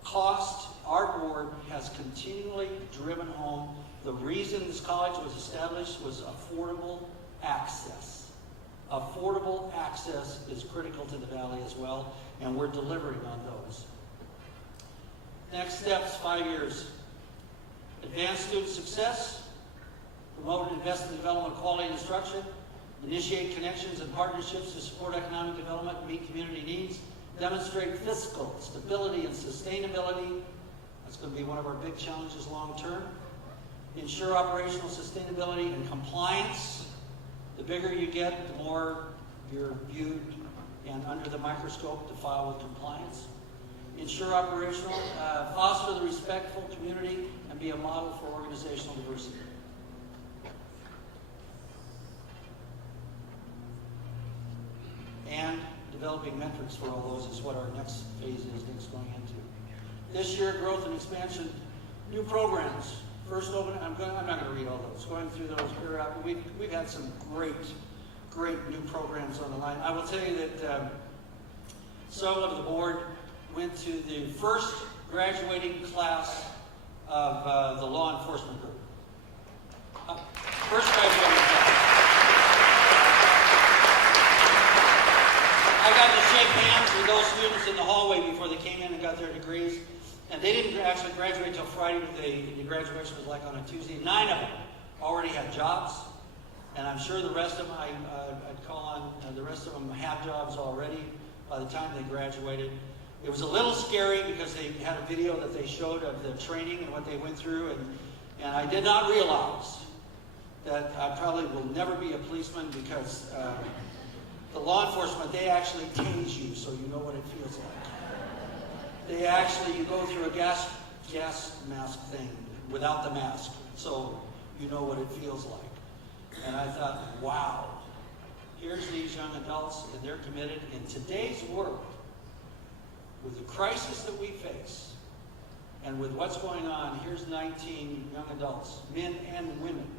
Cost, our board has continually driven home the reason this college was established was affordable access. Affordable access is critical to the valley as well, and we're delivering on those. Next steps, 5 years. Advance student success, promote and invest in the development of quality instruction, initiate connections and partnerships to support economic development and meet community needs, demonstrate fiscal stability and sustainability. That's going to be one of our big challenges long term. Ensure operational sustainability and compliance. The bigger you get, the more you're viewed and under the microscope to file with compliance. Ensure operational, foster the respectful community, and be a model for organizational diversity. And developing metrics for all those is what our next phase is next going into. This year, growth and expansion, new programs. First open, I'm not going to read all those. Going through those periodically, we've had some great new programs on the line. I will tell you that several of the board went to the first graduating class of the law enforcement group. First graduating class. I got to shake hands with those students in the hallway before they came in and got their degrees. And they didn't actually graduate until Friday, but the graduation was like on a Tuesday. 9 of them already had jobs. And I'm sure the rest of them, I'd call on, the rest of them had jobs already by the time they graduated. It was a little scary because they had a video that they showed of the training and what they went through. And I did not realize that I probably will never be a policeman because the law enforcement, they actually tase you so you know what it feels like. They actually, you go through a gas mask thing without the mask, so you know what it feels like. And I thought, wow, here's these young adults, and they're committed. In today's world, with the crisis that we face, and with what's going on, here's 19 young adults, men and women,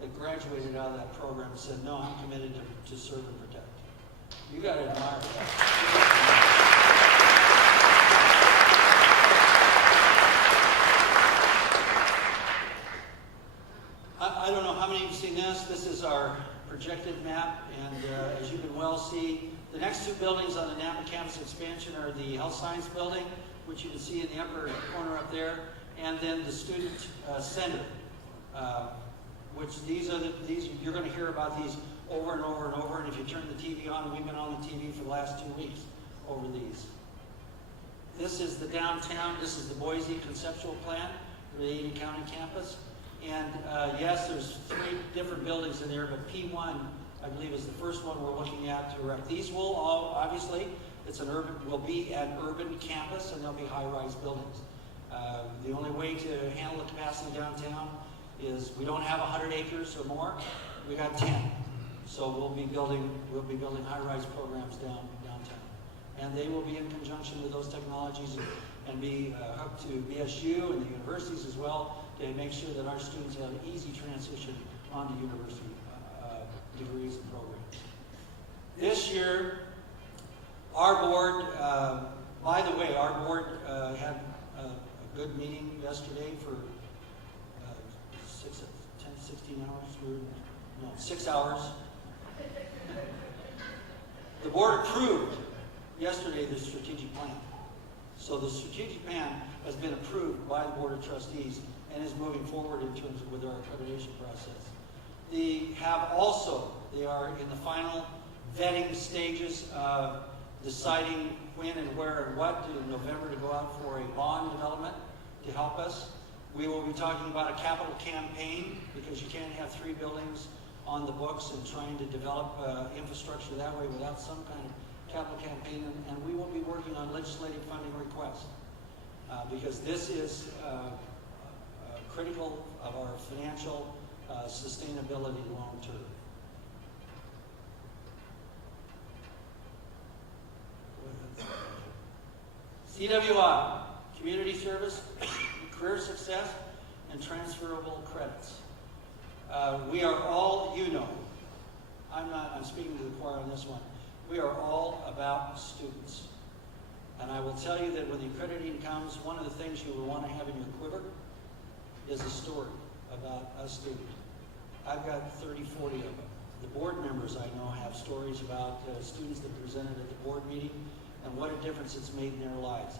that graduated out of that program and said, no, I'm committed to serve and protect. You got to admire that. I don't know how many of you have seen this. This is our projected map, and as you can well next two buildings on the Napa campus expansion are the health science building, which you can see in the upper corner up there, and then the student center, which these you're going to hear about these over and over and over. And if you turn the TV on, we've been on the TV for the last 2 weeks over these. This is the downtown. This is the Boise conceptual plan for the Ada County campus. And yes, there's 3 different buildings in there, but P1, I believe, is the first one we're looking at to erect. These will all, obviously, will be an urban campus, and they'll be high-rise buildings. The only way to handle the capacity downtown is we don't have 100 acres or more. We got 10. So we'll be building high-rise programs downtown. And they will be in conjunction with those technologies and be hooked to BSU and the universities as well to make sure that our students have an easy transition onto university degrees and programs. This year, our board, by the way, our board had a good meeting yesterday for 16 hours, 6 hours. The board approved yesterday the strategic plan. So the strategic plan has been approved by the Board of Trustees and is moving forward in terms of with our accreditation process. They are in the final vetting stages of deciding when and where and what in November to go out for a bond development to help us. We will be talking about a capital campaign because you can't have 3 buildings on the books and trying to develop infrastructure that way without some kind of capital campaign. And we will be working on legislative funding requests because this is critical of our financial sustainability long term. CWI, community service, career success, and transferable credits. We are all, I'm speaking to the choir on this one. We are all about students. And I will tell you that when the accrediting comes, one of the things you will want to have in your quiver is a story about a student. I've got 30, 40 of them. The board members I know have stories about students that presented at the board meeting and what a difference it's made in their lives.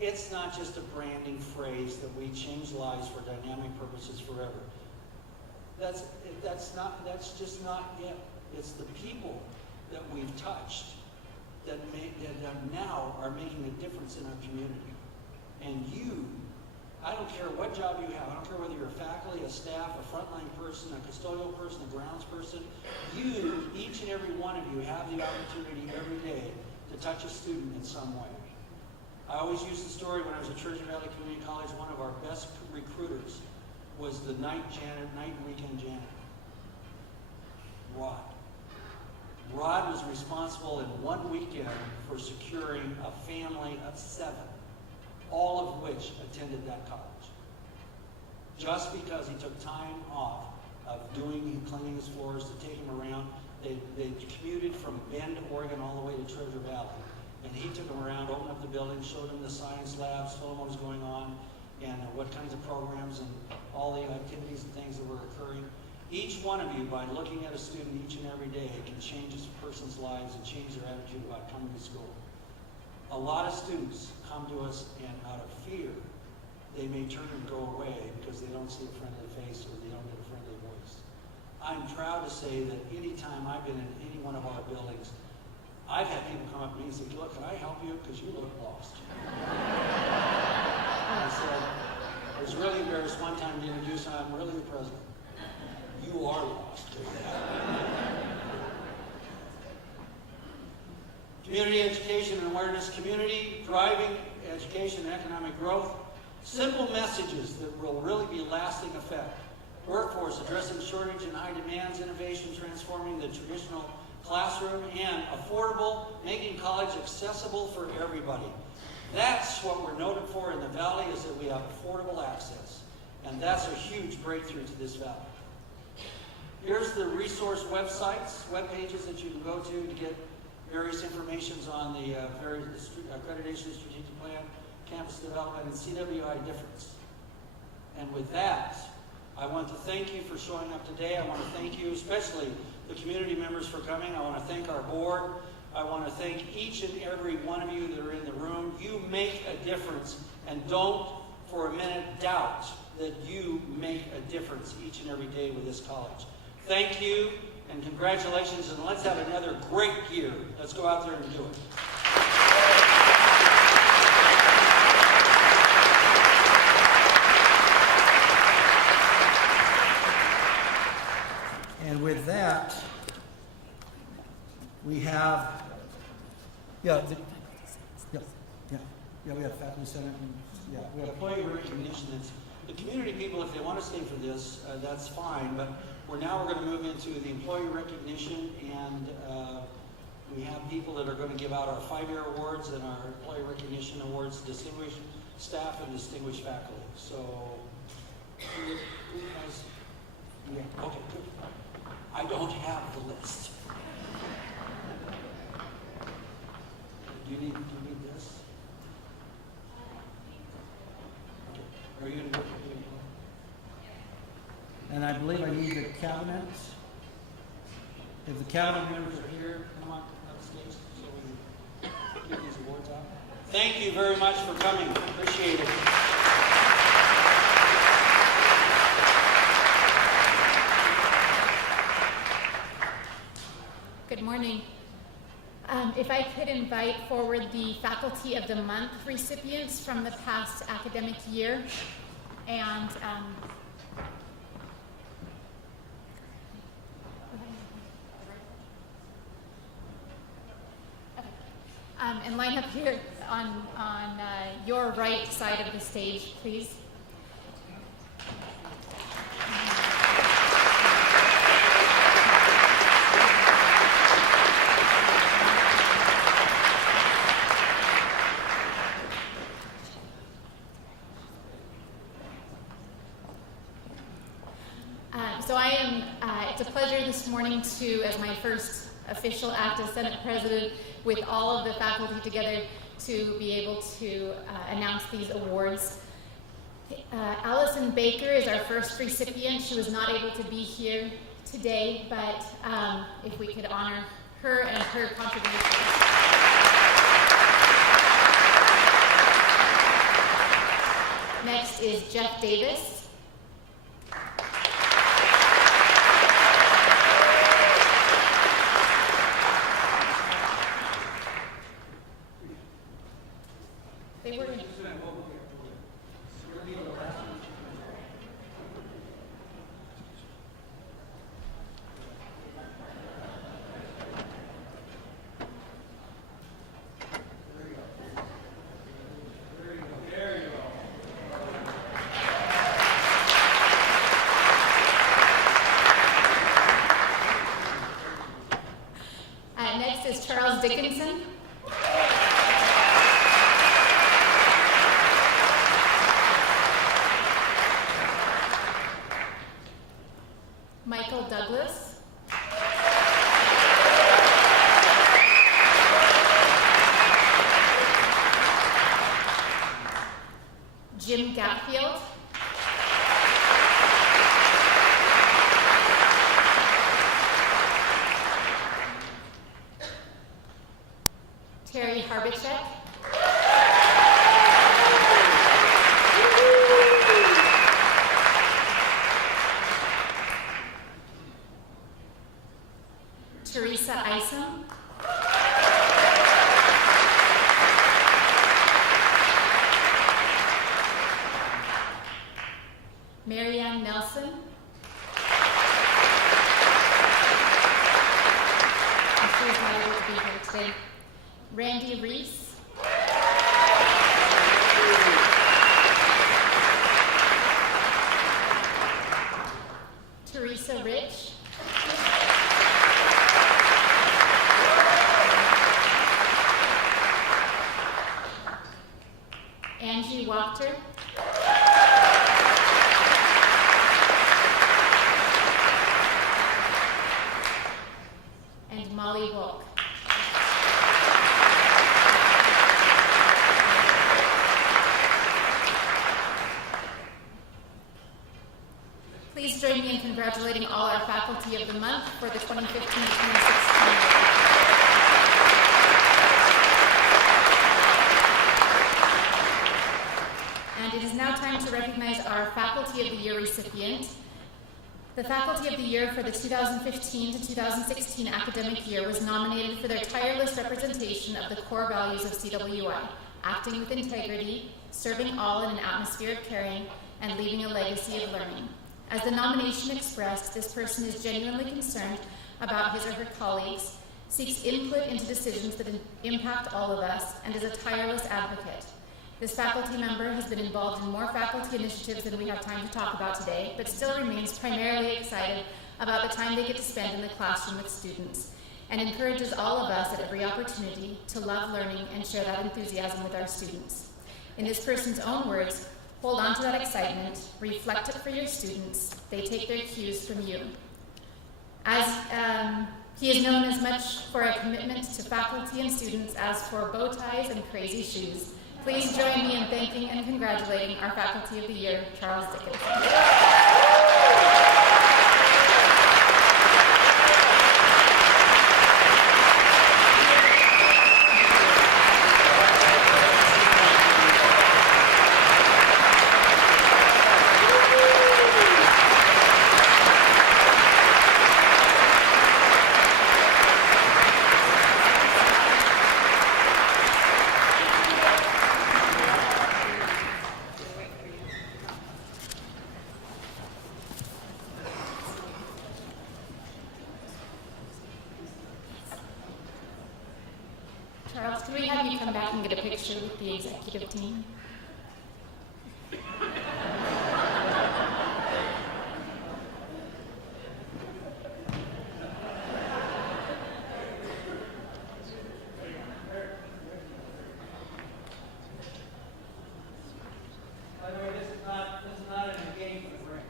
It's not just a branding phrase that we change lives for dynamic purposes forever. That's just not it. It's the people that we've touched that now are making a difference in our community. And you, I don't care what job you have, I don't care whether you're a faculty, a staff, a frontline person, a custodial person, a grounds person, you, each and every one of you, have the opportunity every day to touch a student in some way. I always use the story when I was at Treasure Valley Community College, one of our best recruiters was the night and weekend janitor, Rod. Rod was responsible in one weekend for securing a family of 7, all of which attended that college. Just because he took time off of cleaning his floors to take him around. They commuted from Bend, Oregon, all the way to Treasure Valley. And he took them around, opened up the building, showed them the science labs, told them what was going on, and what kinds of programs and all the activities and things that were occurring. Each one of you, by looking at a student each and every day, can change a person's lives and change their attitude about coming to school. A lot of students come to us and out of fear, they may turn and go away because they don't see a friendly face or they don't get a friendly voice. I'm proud to say that any time I've been in any one of our buildings, I've had people come up to me and say, look, can I help you? Because you look lost. And I said, I was really embarrassed one time to introduce him. I'm really the president. You are lost. Community education and awareness, community driving education and economic growth. Simple messages that will really be lasting effect. Workforce addressing shortage and high demands, innovation transforming the traditional classroom, and affordable, making college accessible for everybody. That's what we're noted for in the Valley, is that we have affordable access. And that's a huge breakthrough to this Valley. Here's the resource websites, web pages that you can go to get various informations on the various accreditation strategic plan, campus development, and CWI difference. And with that, I want to thank you for showing up today. I want to thank you, especially the community members, for coming. I want to thank our board. I want to thank each and every one of you that are in the room. You make a difference, and don't for a minute doubt that you make a difference each and every day with this college. Thank you, and congratulations, and let's have another great year. Let's go out there and do it. And with that, we have, we have faculty senate, and, we have Employee recognition. It's the community people, if they want to stay for this, that's fine, but we're going to move into the employee recognition, and we have people that are going to give out our 5-year awards and our employee recognition awards, distinguished staff and distinguished faculty. So, who has, okay, good. I don't have the list. Do you need this? Okay. Are you going to go? and I believe I need the cabinet. If the cabinet members are here, Come on, upstage, so we can give these awards out. Thank you very much for coming. Appreciate it. Good morning. If I could invite forward the Faculty of the Month recipients from the past academic year, and and line up here on your right side of the stage, please. It's a pleasure this morning to, as my first official act as Senate President, with all of the faculty together, to be able to announce these awards. Allison Baker is our first recipient. She was not able to be here today, but if we could honor her and her contributions. Next is Jeff Davis. Dickinson. Michael Douglas. Jim Gatfield. Terry Harbicek. Teresa Isom. Marianne Nelson. She's not able to be here today. Randy Reese. Teresa Rich. Angie Wachter. And Molly Wolk. Please join me in congratulating all our Faculty of the Month for the 2015-2016. time to recognize our Faculty of the Year recipient. The Faculty of the Year for the 2015 to 2016 academic year was nominated for their tireless representation of the core values of CWI, acting with integrity, serving all in an atmosphere of caring, and leaving a legacy of learning. As the nomination expressed, this person is genuinely concerned about his or her colleagues, seeks input into decisions that impact all of us, and is a tireless advocate. This faculty member has been involved in more faculty initiatives than we have time to talk about today, but still remains primarily excited about the time they get to spend in the classroom with students, and encourages all of us at every opportunity to love learning and share that enthusiasm with our students. In this person's own words, hold on to that excitement, reflect it for your students, they take their cues from you. As he is known as much for a commitment to faculty and students as for bow ties and crazy shoes. Please join me in thanking and congratulating our Faculty of the Year, Charles Dickinson. Charles, can we have you come back and get a picture with the executive team? By the way, this is not an engagement ring.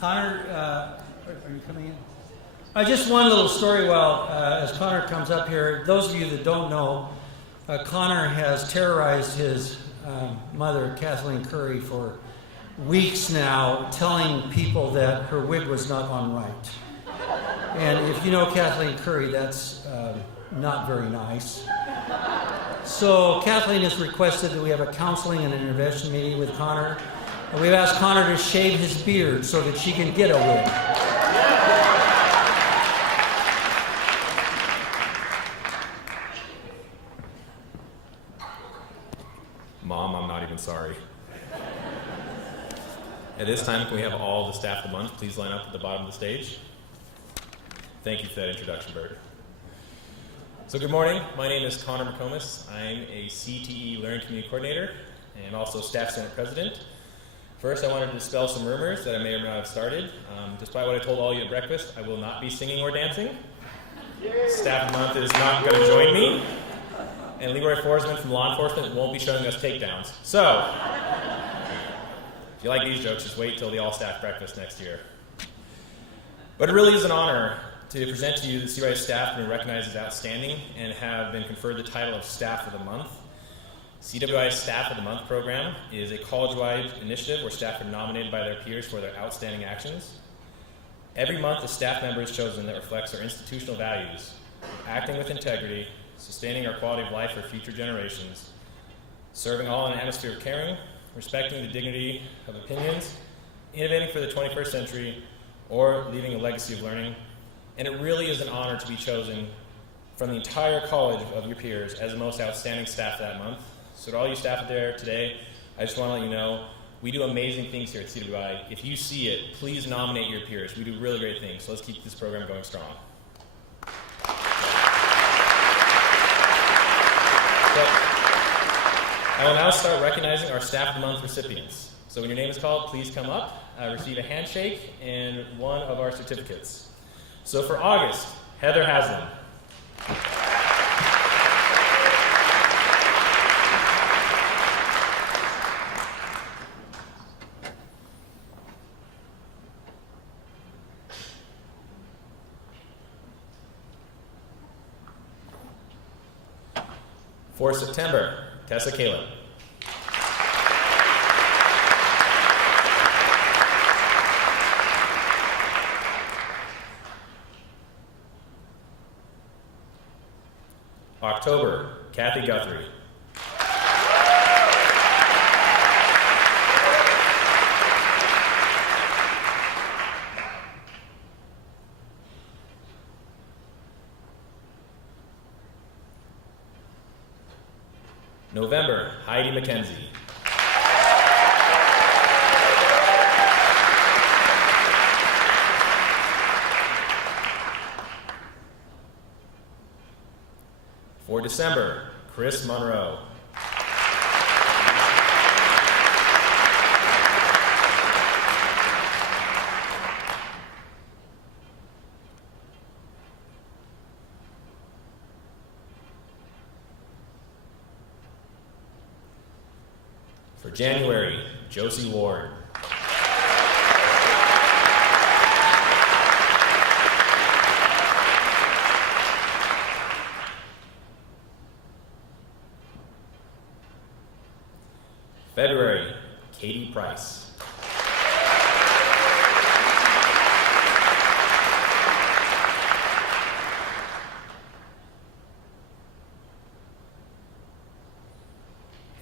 Connor, are you coming in? Just one little story while as Connor comes up here. Those of you that don't know, Connor has terrorized his mother, Kathleen Curry, for weeks now, telling people that her wig was not on right. And if you know Kathleen Curry, that's not very nice. So Kathleen has requested that we have a counseling and an intervention meeting with Connor. And we've asked Connor to shave his beard so that she can get a wig. Mom, I'm not even sorry. At this time, can we have all the staff of the month please line up at the bottom of the stage? Thank you for that introduction, Bert. So good morning. My name is Connor McComas. I'm a CTE Learning Community Coordinator and also Staff Senate President. First, I wanted to dispel some rumors that I may or may not have started. Despite what I told all you at breakfast, I will not be singing or dancing. Staff of the month is not going to join me. And Leroy Forsman from law enforcement won't be showing us takedowns. So, if you like these jokes, just wait till the all-staff breakfast next year. But it really is an honor to present to you the CWI staff have been recognized as outstanding and have been conferred the title of Staff of the Month. CWI's Staff of the Month program is a college-wide initiative where staff are nominated by their peers for their outstanding actions. Every month, a staff member is chosen that reflects our institutional values, acting with integrity, sustaining our quality of life for future generations, serving all in an atmosphere of caring, respecting the dignity of opinions, innovating for the 21st century, or leaving a legacy of learning. And it really is an honor to be chosen from the entire college of your peers as the most outstanding staff that month. So to all you staff out there today, I just want to let you know, we do amazing things here at CWI. If you see it, please nominate your peers. We do really great things. So let's keep this program going strong. I will now start recognizing our Staff of the Month recipients. So when your name is called, please come up, receive a handshake, and one of our certificates. So for August, Heather Haslam. For September, Tessa Caleb. October, Kathy Guthrie. November, Heidi McKenzie. For December, Chris Monroe. For January, Josie Ward. February, Katie Price.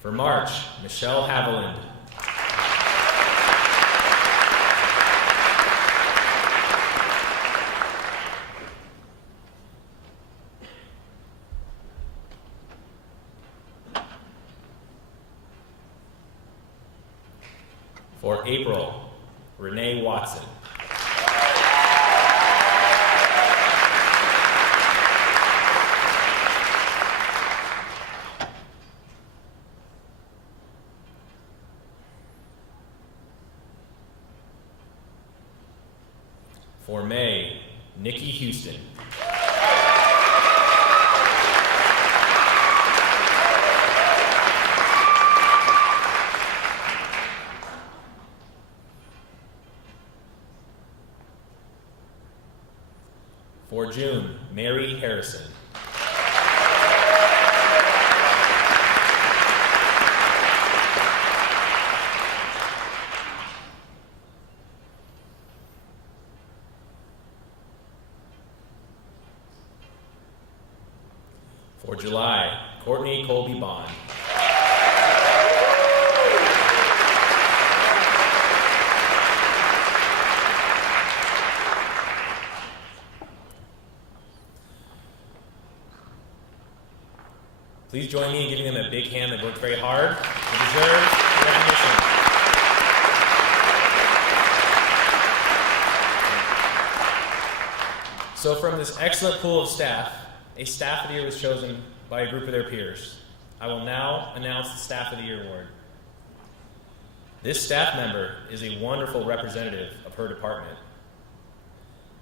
For March, Michelle Haviland. For April, Renee Watson. For May, Nikki Houston. For June, Mary Harrison. For July, Courtney Colby Bond. Please join me in giving them a big hand. They've worked very hard. They deserve recognition. So from this excellent pool of staff, a Staff of the Year was chosen by a group of their peers. I will now announce the Staff of the Year award. This staff member is a wonderful representative of her department.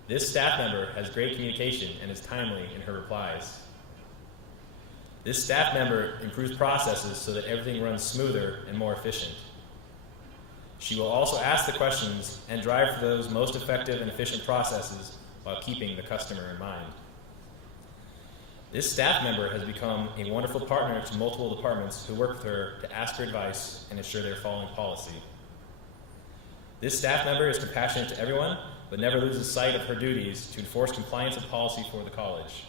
This staff member has great communication and is timely in her replies. This staff member improves processes so that everything runs smoother and more efficient. She will also ask the questions and drive for those most effective and efficient processes while keeping the customer in mind. This staff member has become a wonderful partner to multiple departments who work with her to ask her advice and ensure they're following policy. This staff member is compassionate to everyone, but never loses sight of her duties to enforce compliance and policy for the college.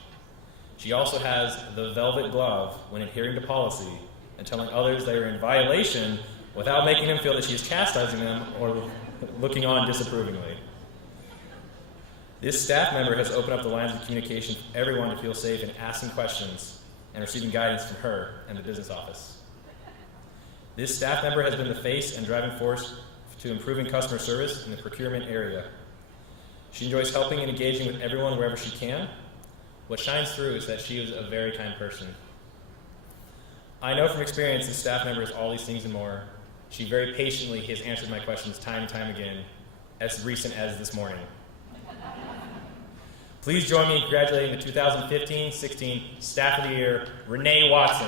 She also has the velvet glove when adhering to policy and telling others they are in violation without making them feel that she is chastising them or looking on disapprovingly. This staff member has opened up the lines of communication for everyone to feel safe in asking questions and receiving guidance from her and the business office. This staff member has been the face and driving force to improving customer service in the procurement area. She enjoys helping and engaging with everyone wherever she can. What shines through is that she is a very kind person. I know from experience this staff member is all these things and more. She very patiently has answered my questions time and time again, as recent as this morning. Please join me in congratulating the 2015-16 Staff of the Year, Renee Watson.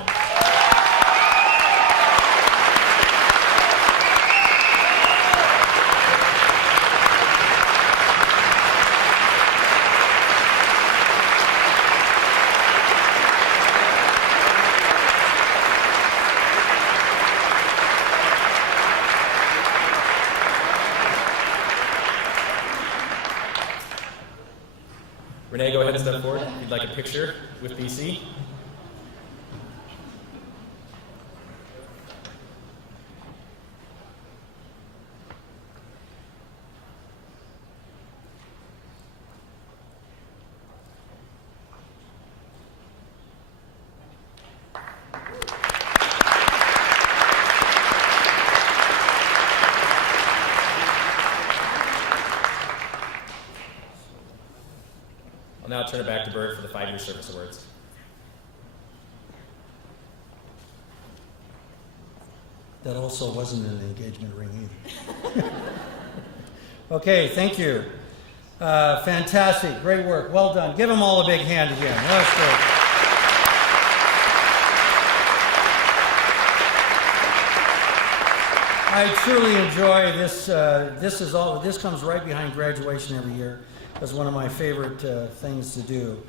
Renee, go ahead and step forward if you'd like a picture with BC. I'll now turn it back to Bert for the 5-year service awards. That also wasn't an engagement ring either. Okay, thank you. Fantastic, great work, well done. Give them all a big hand again. That's great. I truly enjoy this. This comes right behind graduation every year. That's one of my favorite things to do.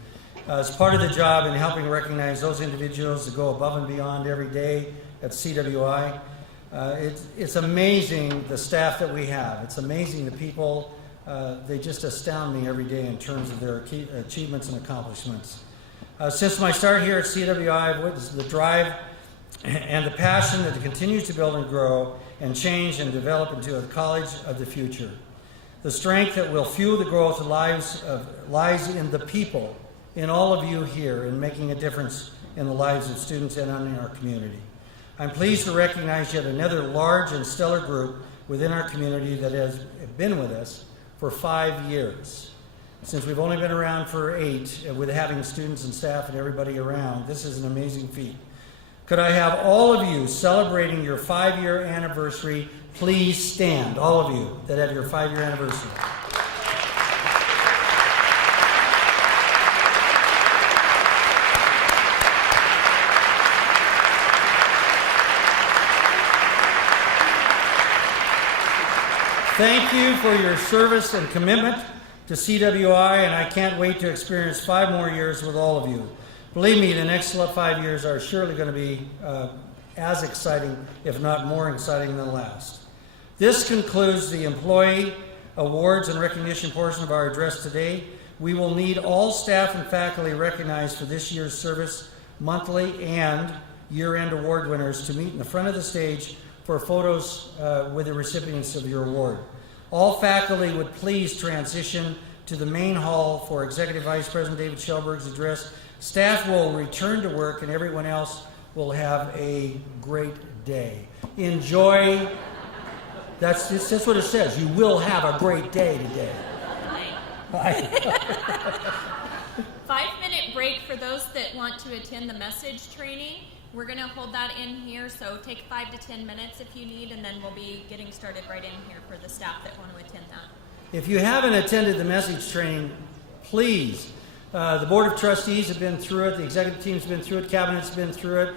As part of the job in helping recognize those individuals that go above and beyond every day at CWI, it's amazing the staff that we have. It's amazing the people. They just astound me every day in terms of their achievements and accomplishments. Since my start here at CWI, I've witnessed the drive and the passion that continues to build and grow and change and develop into a college of the future. The strength that will fuel the growth lies in the people, in all of you here, in making a difference in the lives of students and in our community. I'm pleased to recognize yet another large and stellar group within our community that has been with us for 5 years. Since we've only been around for 8, with having students and staff and everybody around, this is an amazing feat. Could I have all of you celebrating your 5-year anniversary please stand, all of you that have your 5-year anniversary. Thank you for your service and commitment to CWI, and I can't wait to experience 5 more years with all of you. Believe me, the next 5 years are surely going to be as exciting, if not more exciting than the last. This concludes the employee awards and recognition portion of our address today. We will need all staff and faculty recognized for this year's service, monthly and year-end award winners to meet in the front of the stage for photos with the recipients of your award. All faculty would please transition to the main hall for Executive Vice President David Shelberg's address. Staff will return to work and everyone else will have a great day. Enjoy. That's what it says. You will have a great day today. Bye. 5-minute break for those that want to attend the message training. We're going to hold that in here, so take 5 to 10 minutes if you need, and then we'll be getting started right in here for the staff that want to attend that. If you haven't attended the message training, please. The Board of Trustees have been through it, the executive team's been through it, Cabinet's been through it.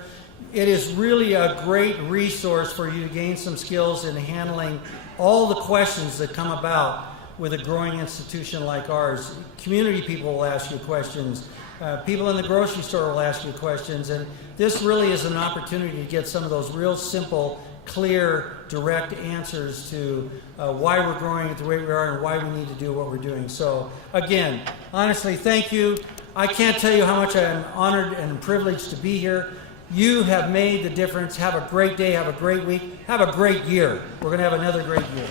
It is really a great resource for you to gain some skills in handling all the questions that come about with a growing institution like ours. Community people will ask you questions. People in the grocery store will ask you questions. And this really is an opportunity to get some of those real simple, clear, direct answers to why we're growing at the way we are and why we need to do what we're doing. So again, honestly, thank you. I can't tell you how much I'm honored and privileged to be here. You have made the difference. Have a great day. Have a great week. Have a great year. We're going to have another great year.